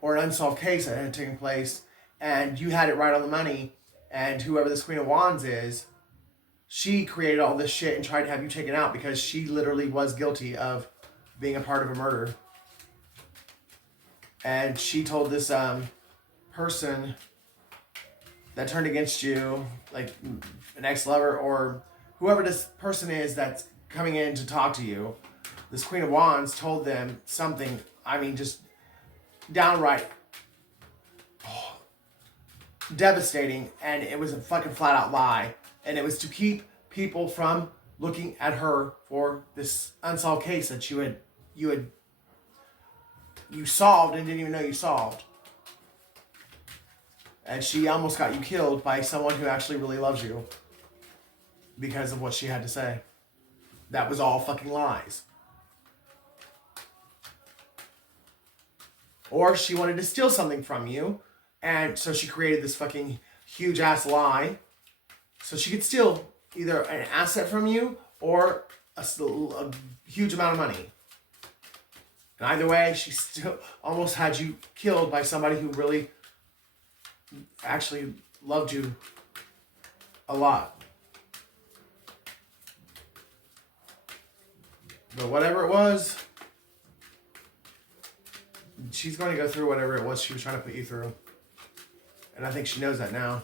or an unsolved case that had taken place, and you had it right on the money, and whoever this Queen of Wands is, she created all this shit and tried to have you taken out because she literally was guilty of being a part of a murder. And she told this person that turned against you, like an ex-lover or whoever this person is that's coming in to talk to you, this Queen of Wands told them something, just downright devastating, and it was a fucking flat out lie, and it was to keep people from looking at her for this unsolved case that you solved and didn't even know you solved. And she almost got you killed by someone who actually really loves you because of what she had to say. That was all fucking lies. Or she wanted to steal something from you, and so she created this fucking huge ass lie so she could steal either an asset from you or a huge amount of money. And either way, she still almost had you killed by somebody who really actually loved you a lot. But whatever it was, she's going to go through whatever it was she was trying to put you through. And I think she knows that now.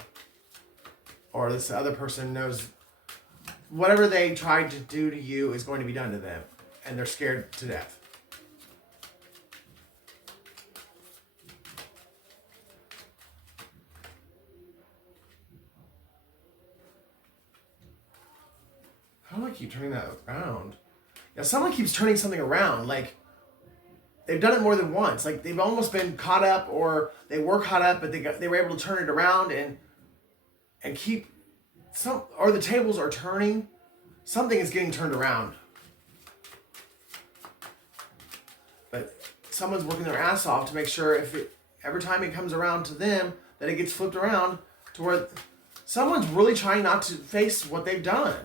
Or this other person knows whatever they tried to do to you is going to be done to them. And they're scared to death. How do I keep turning that around? Yeah, someone keeps turning something around. Like, they've done it more than once. Like, they've almost been caught up, or they were caught up, but they were able to turn it around and keep some, or the tables are turning. Something is getting turned around. But someone's working their ass off to make sure every time it comes around to them, that it gets flipped around to where someone's really trying not to face what they've done.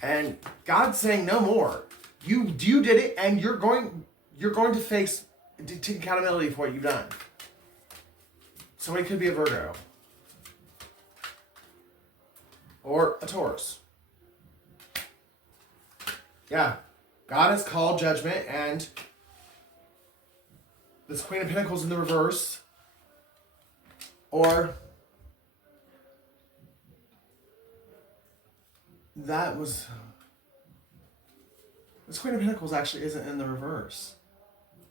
And God's saying no more. You did it, and you're going to take accountability for what you've done. Somebody could be a Virgo. Or a Taurus. Yeah. God has called judgment, and this Queen of Pentacles in the reverse Or that was... This Queen of Pentacles actually isn't in the reverse.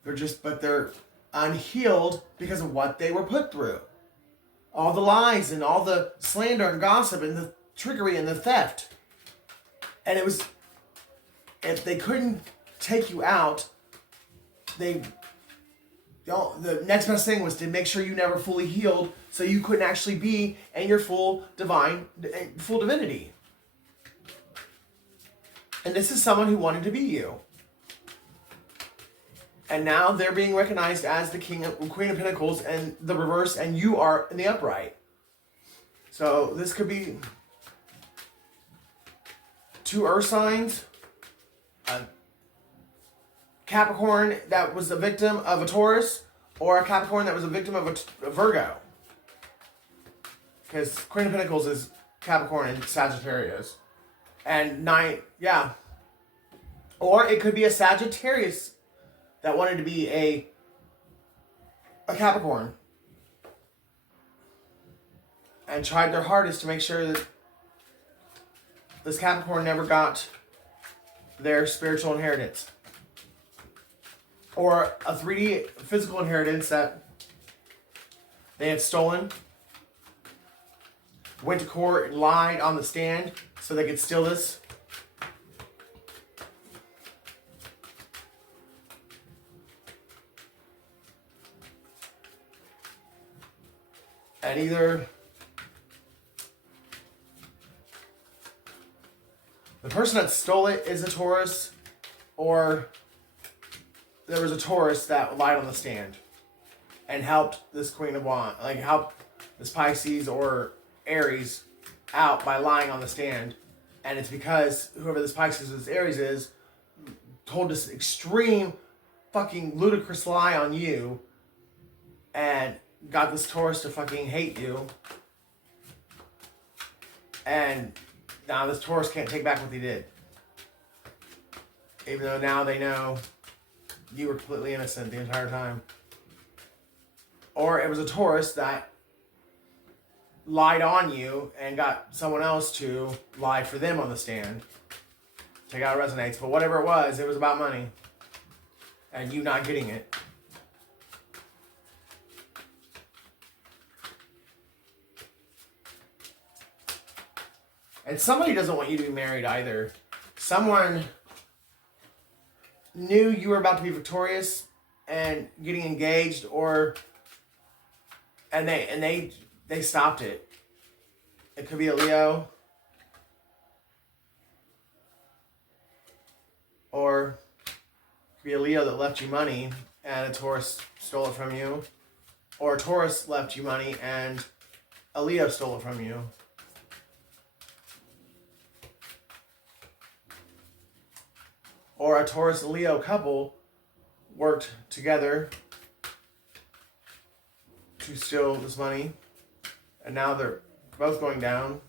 They're unhealed because of what they were put through. All the lies and all the slander and gossip and the trickery and the theft. And it was, if they couldn't take you out, the next best thing was to make sure you never fully healed, so you couldn't actually be in your full divinity. And this is someone who wanted to be you. And now they're being recognized as the Queen of Pentacles and the reverse, and you are in the upright. So this could be 2 earth signs, a Capricorn that was a victim of a Taurus, or a Capricorn that was a victim of a Virgo. Because Queen of Pentacles is Capricorn and Sagittarius. And 9, yeah. Or it could be a Sagittarius that wanted to be a Capricorn. And tried their hardest to make sure that this Capricorn never got their spiritual inheritance. Or a 3D physical inheritance that they had stolen. Went to court and lied on the stand so they could steal this. And either the person that stole it is a Taurus, or there was a Taurus that lied on the stand and helped this Queen of Wands, like helped this Pisces or Aries out by lying on the stand. And it's because whoever this Pisces or this Aries is told this extreme fucking ludicrous lie on you and got this Taurus to fucking hate you. And now this Taurus can't take back what they did. Even though now they know you were completely innocent the entire time. Or it was a Taurus that lied on you and got someone else to lie for them on the stand. Take out it resonates. But whatever it was about money. And you not getting it. And somebody doesn't want you to be married either. Someone knew you were about to be victorious and getting engaged, and they stopped it. It could be a Leo, or it could be a Leo that left you money and a Taurus stole it from you, or a Taurus left you money and a Leo stole it from you. Or a Taurus and Leo couple worked together to steal this money, and now they're both going down.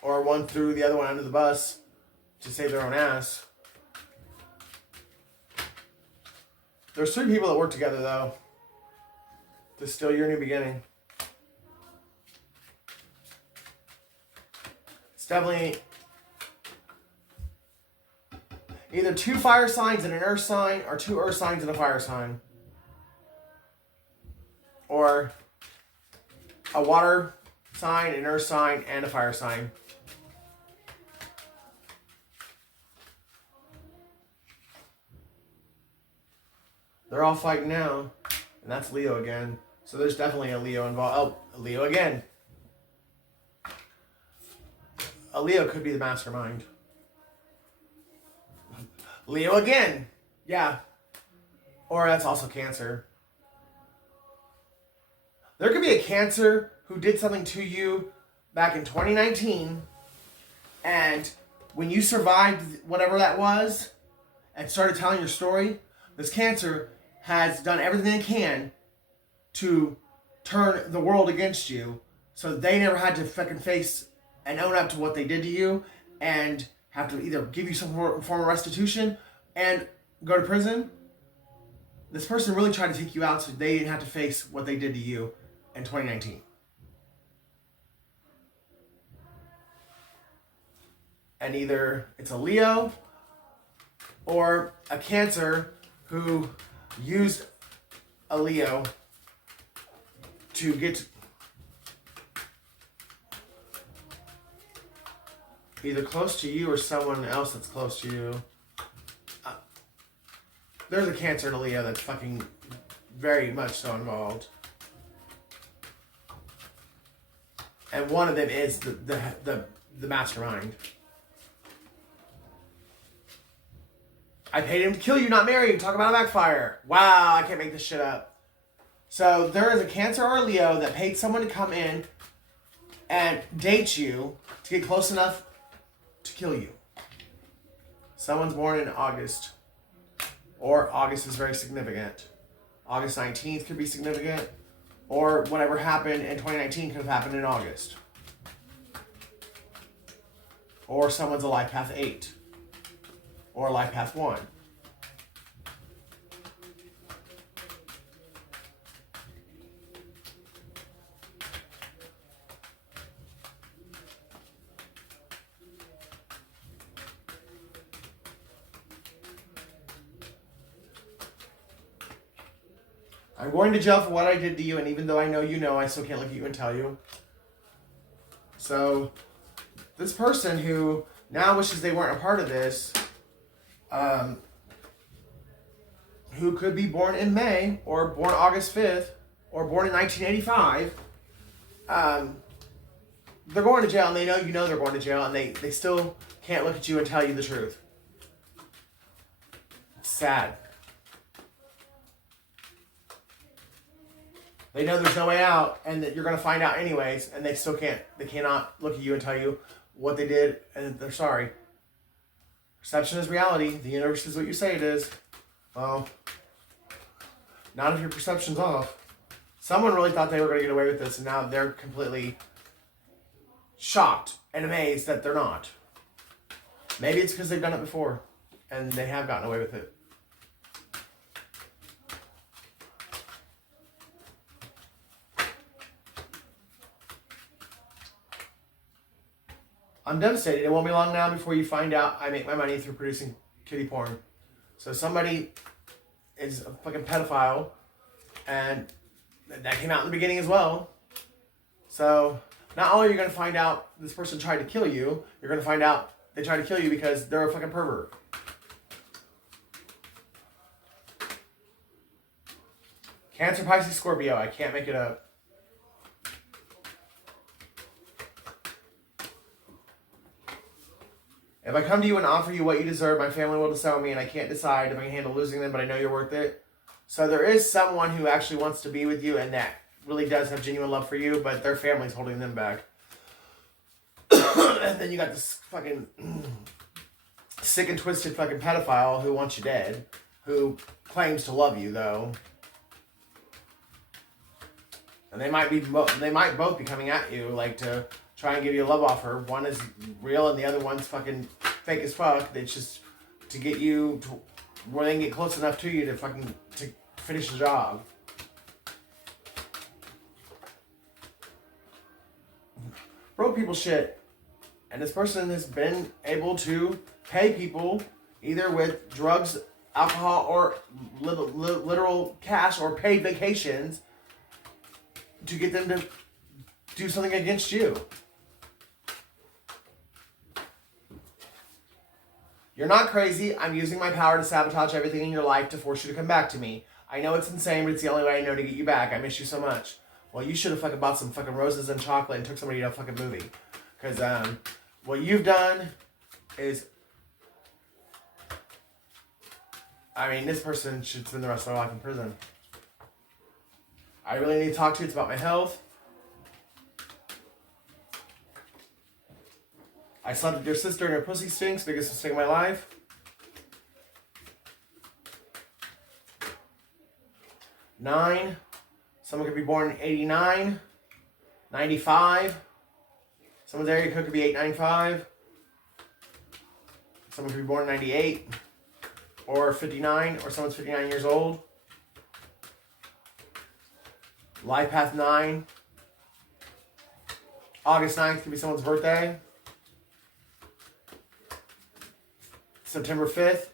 Or one threw the other one under the bus to save their own ass. There's 3 people that work together, though, to steal your new beginning. It's definitely either 2 fire signs and an earth sign, or 2 earth signs and a fire sign. Or a water sign, an earth sign, and a fire sign. They're all fighting now. And that's Leo again. So there's definitely a Leo involved. Oh, a Leo again. A Leo could be the mastermind. Leo again. Yeah. Or that's also Cancer. There could be a Cancer who did something to you back in 2019. And when you survived whatever that was and started telling your story, this Cancer has done everything they can to turn the world against you. So they never had to fucking face and own up to what they did to you and have to either give you some form of restitution and go to prison, this person really tried to take you out so they didn't have to face what they did to you in 2019. And either it's a Leo or a Cancer who used a Leo to get either close to you or someone else that's close to you. There's a Cancer and a Leo that's fucking very much so involved. And one of them is the mastermind. I paid him to kill you, not marry you. Talk about a backfire. Wow, I can't make this shit up. So there is a Cancer or a Leo that paid someone to come in and date you to get close enough to kill you. Someone's born in August. Or August is very significant. August 19th could be significant. Or whatever happened in 2019 could have happened in August. Or someone's a life path 8. Or life path 1. I'm going to jail for what I did to you, and even though I know you know, I still can't look at you and tell you. So, this person who now wishes they weren't a part of this, who could be born in May, or born August 5th, or born in 1985, they're going to jail, and they know you know they're going to jail, and they still can't look at you and tell you the truth. It's sad. They know there's no way out, and that you're going to find out anyways, and they still can't. They cannot look at you and tell you what they did, and they're sorry. Perception is reality. The universe is what you say it is. Well, not if your perception's off. Someone really thought they were going to get away with this, and now they're completely shocked and amazed that they're not. Maybe it's because they've done it before, and they have gotten away with it. I'm devastated. It won't be long now before you find out I make my money through producing kitty porn. So somebody is a fucking pedophile, and that came out in the beginning as well. So not only are you going to find out this person tried to kill you, you're going to find out they tried to kill you because they're a fucking pervert. Cancer, Pisces, Scorpio. I can't make it up. If I come to you and offer you what you deserve, my family will disown me, and I can't decide if I can handle losing them, but I know you're worth it. So there is someone who actually wants to be with you, and that really does have genuine love for you, but their family's holding them back. And then you got this fucking sick and twisted fucking pedophile who wants you dead, who claims to love you, though. And they might both be coming at you, like, to try and give you a love offer. One is real and the other one's fucking fake as fuck. It's just to get you to where they can get close enough to you to fucking to finish the job. Broke people shit. And this person has been able to pay people either with drugs, alcohol, or literal cash or paid vacations to get them to do something against you. You're not crazy. I'm using my power to sabotage everything in your life to force you to come back to me. I know it's insane, but it's the only way I know to get you back. I miss you so much. Well, you should have fucking bought some fucking roses and chocolate and took somebody to a fucking movie. Because what you've done is... I mean, this person should spend the rest of their life in prison. I really need to talk to you. It's about my health. I slept with your sister and her pussy stinks. Biggest mistake of my life. Nine. Someone could be born in 89. 95. Someone's area code could be 895. Someone could be born in 98. Or 59. Or someone's 59 years old. Life Path 9. August 9th could be someone's birthday. September 5th.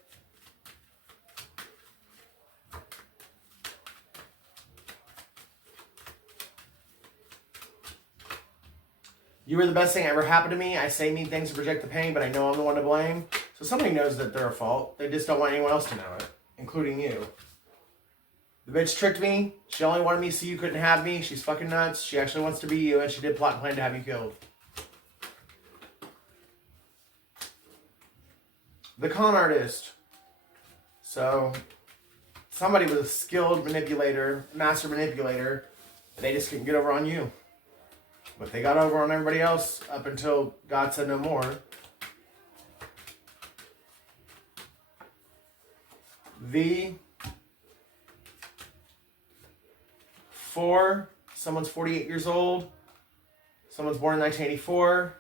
You were the best thing that ever happened to me. I say mean things to project the pain, but I know I'm the one to blame. So somebody knows that they're at fault. They just don't want anyone else to know it, including you. The bitch tricked me. She only wanted me to see you couldn't have me. She's fucking nuts. She actually wants to be you, and she did plot and plan to have you killed. The con artist. So, somebody was a skilled manipulator, master manipulator. They just couldn't get over on you. But they got over on everybody else up until God said no more. The 4, someone's 48 years old. Someone's born in 1984.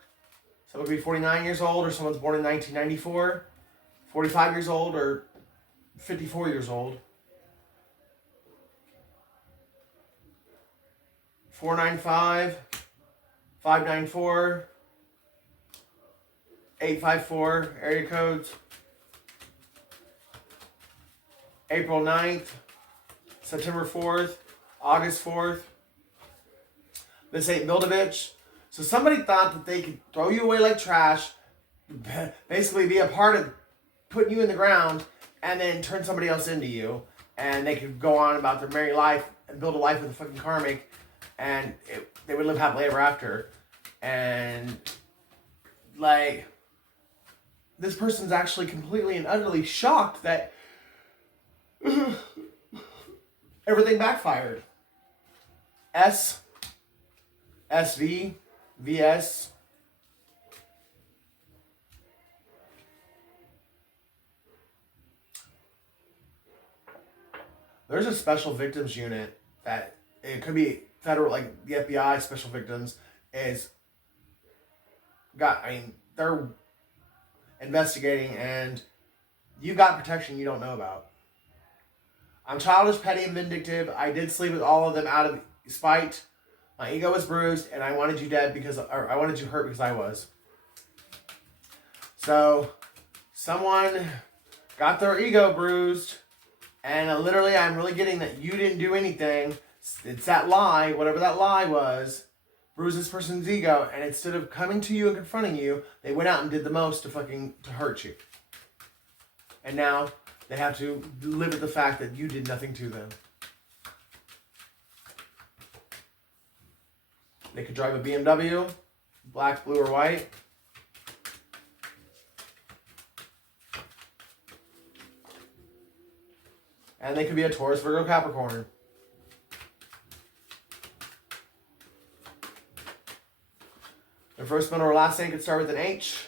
Someone could be 49 years old, or someone's born in 1994. 45 years old, or 54 years old. 495, 594, 854 area codes. April 9th, September 4th, August 4th. This ain't Build-A-Bitch. So somebody thought that they could throw you away like trash, basically be a part of putting you in the ground, and then turn somebody else into you. And they could go on about their merry life and build a life with a fucking karmic, and they would live happily ever after. And, like, this person's actually completely and utterly shocked that everything backfired. SV, VS. There's a special victims unit that it could be federal, like the FBI special victims they're investigating, and you got protection you don't know about. I'm childish, petty, and vindictive. I did sleep with all of them out of spite. My ego was bruised, and I wanted you dead or I wanted you hurt because I was. So, someone got their ego bruised, and literally I'm really getting that you didn't do anything. It's that lie, whatever that lie was, bruised this person's ego, and instead of coming to you and confronting you, they went out and did the most to hurt you. And now they have to live with the fact that you did nothing to them. They could drive a BMW, black, blue, or white. And they could be a Taurus, Virgo, Capricorn. Their first, middle, or last name could start with an H.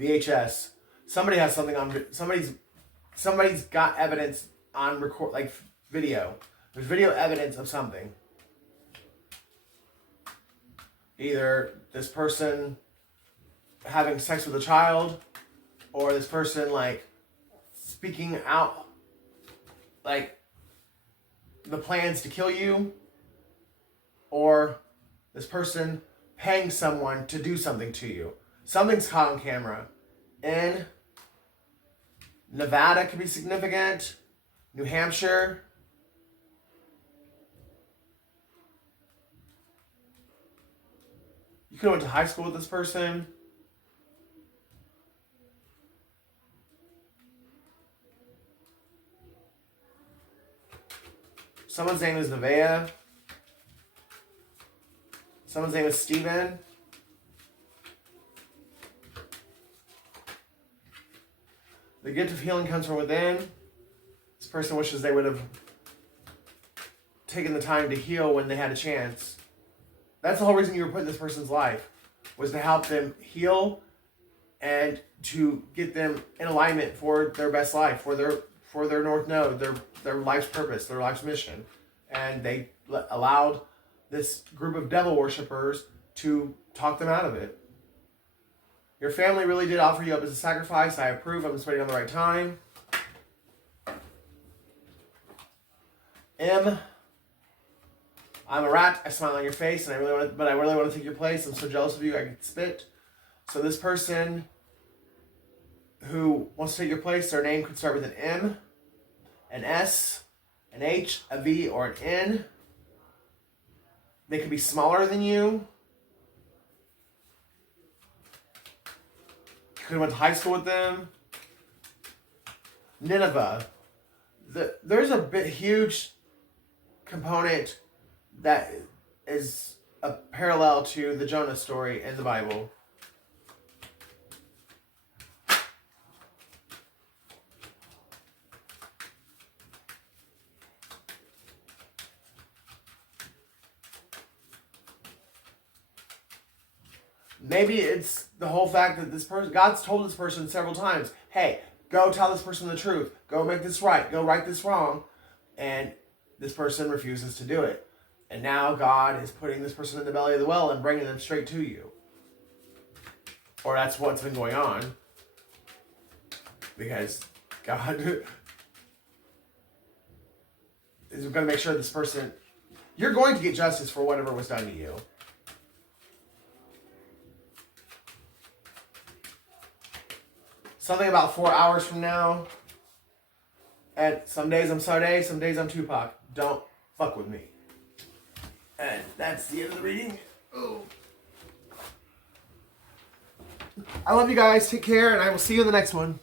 VHS. Somebody has something on. Somebody's got evidence on record, like video. There's video evidence of something. Either this person having sex with a child, or this person like speaking out like the plans to kill you, or this person paying someone to do something to you. Something's caught on camera. In Nevada could be significant. New Hampshire. You could have went to high school with this person. Someone's name is Nevaeh. Someone's name is Steven. The gift of healing comes from within. This person wishes they would have taken the time to heal when they had a chance. That's the whole reason you were put in this person's life, was to help them heal and to get them in alignment for their best life, for their North Node, their life's purpose, their life's mission. And they allowed this group of devil worshippers to talk them out of it. Your family really did offer you up as a sacrifice. I approve. I'm just waiting on the right time. M, I'm a rat. I smile on your face, and I really want to take your place. I'm so jealous of you. I can spit. So this person who wants to take your place, their name could start with an M, an S, an H, a V, or an N. They could be smaller than you. Could have went to high school with them. Nineveh. There's a huge component that is a parallel to the Jonah story in the Bible. Maybe it's the whole fact that this person, God's told this person several times, hey, go tell this person the truth. Go make this right. Go right this wrong. And this person refuses to do it. And now God is putting this person in the belly of the well and bringing them straight to you. Or that's what's been going on. Because God is going to make sure this person, you're going to get justice for whatever was done to you. Something about 4 hours from now. And some days I'm Sade, some days I'm Tupac. Don't fuck with me. And that's the end of the reading. Oh. I love you guys. Take care, and I will see you in the next one.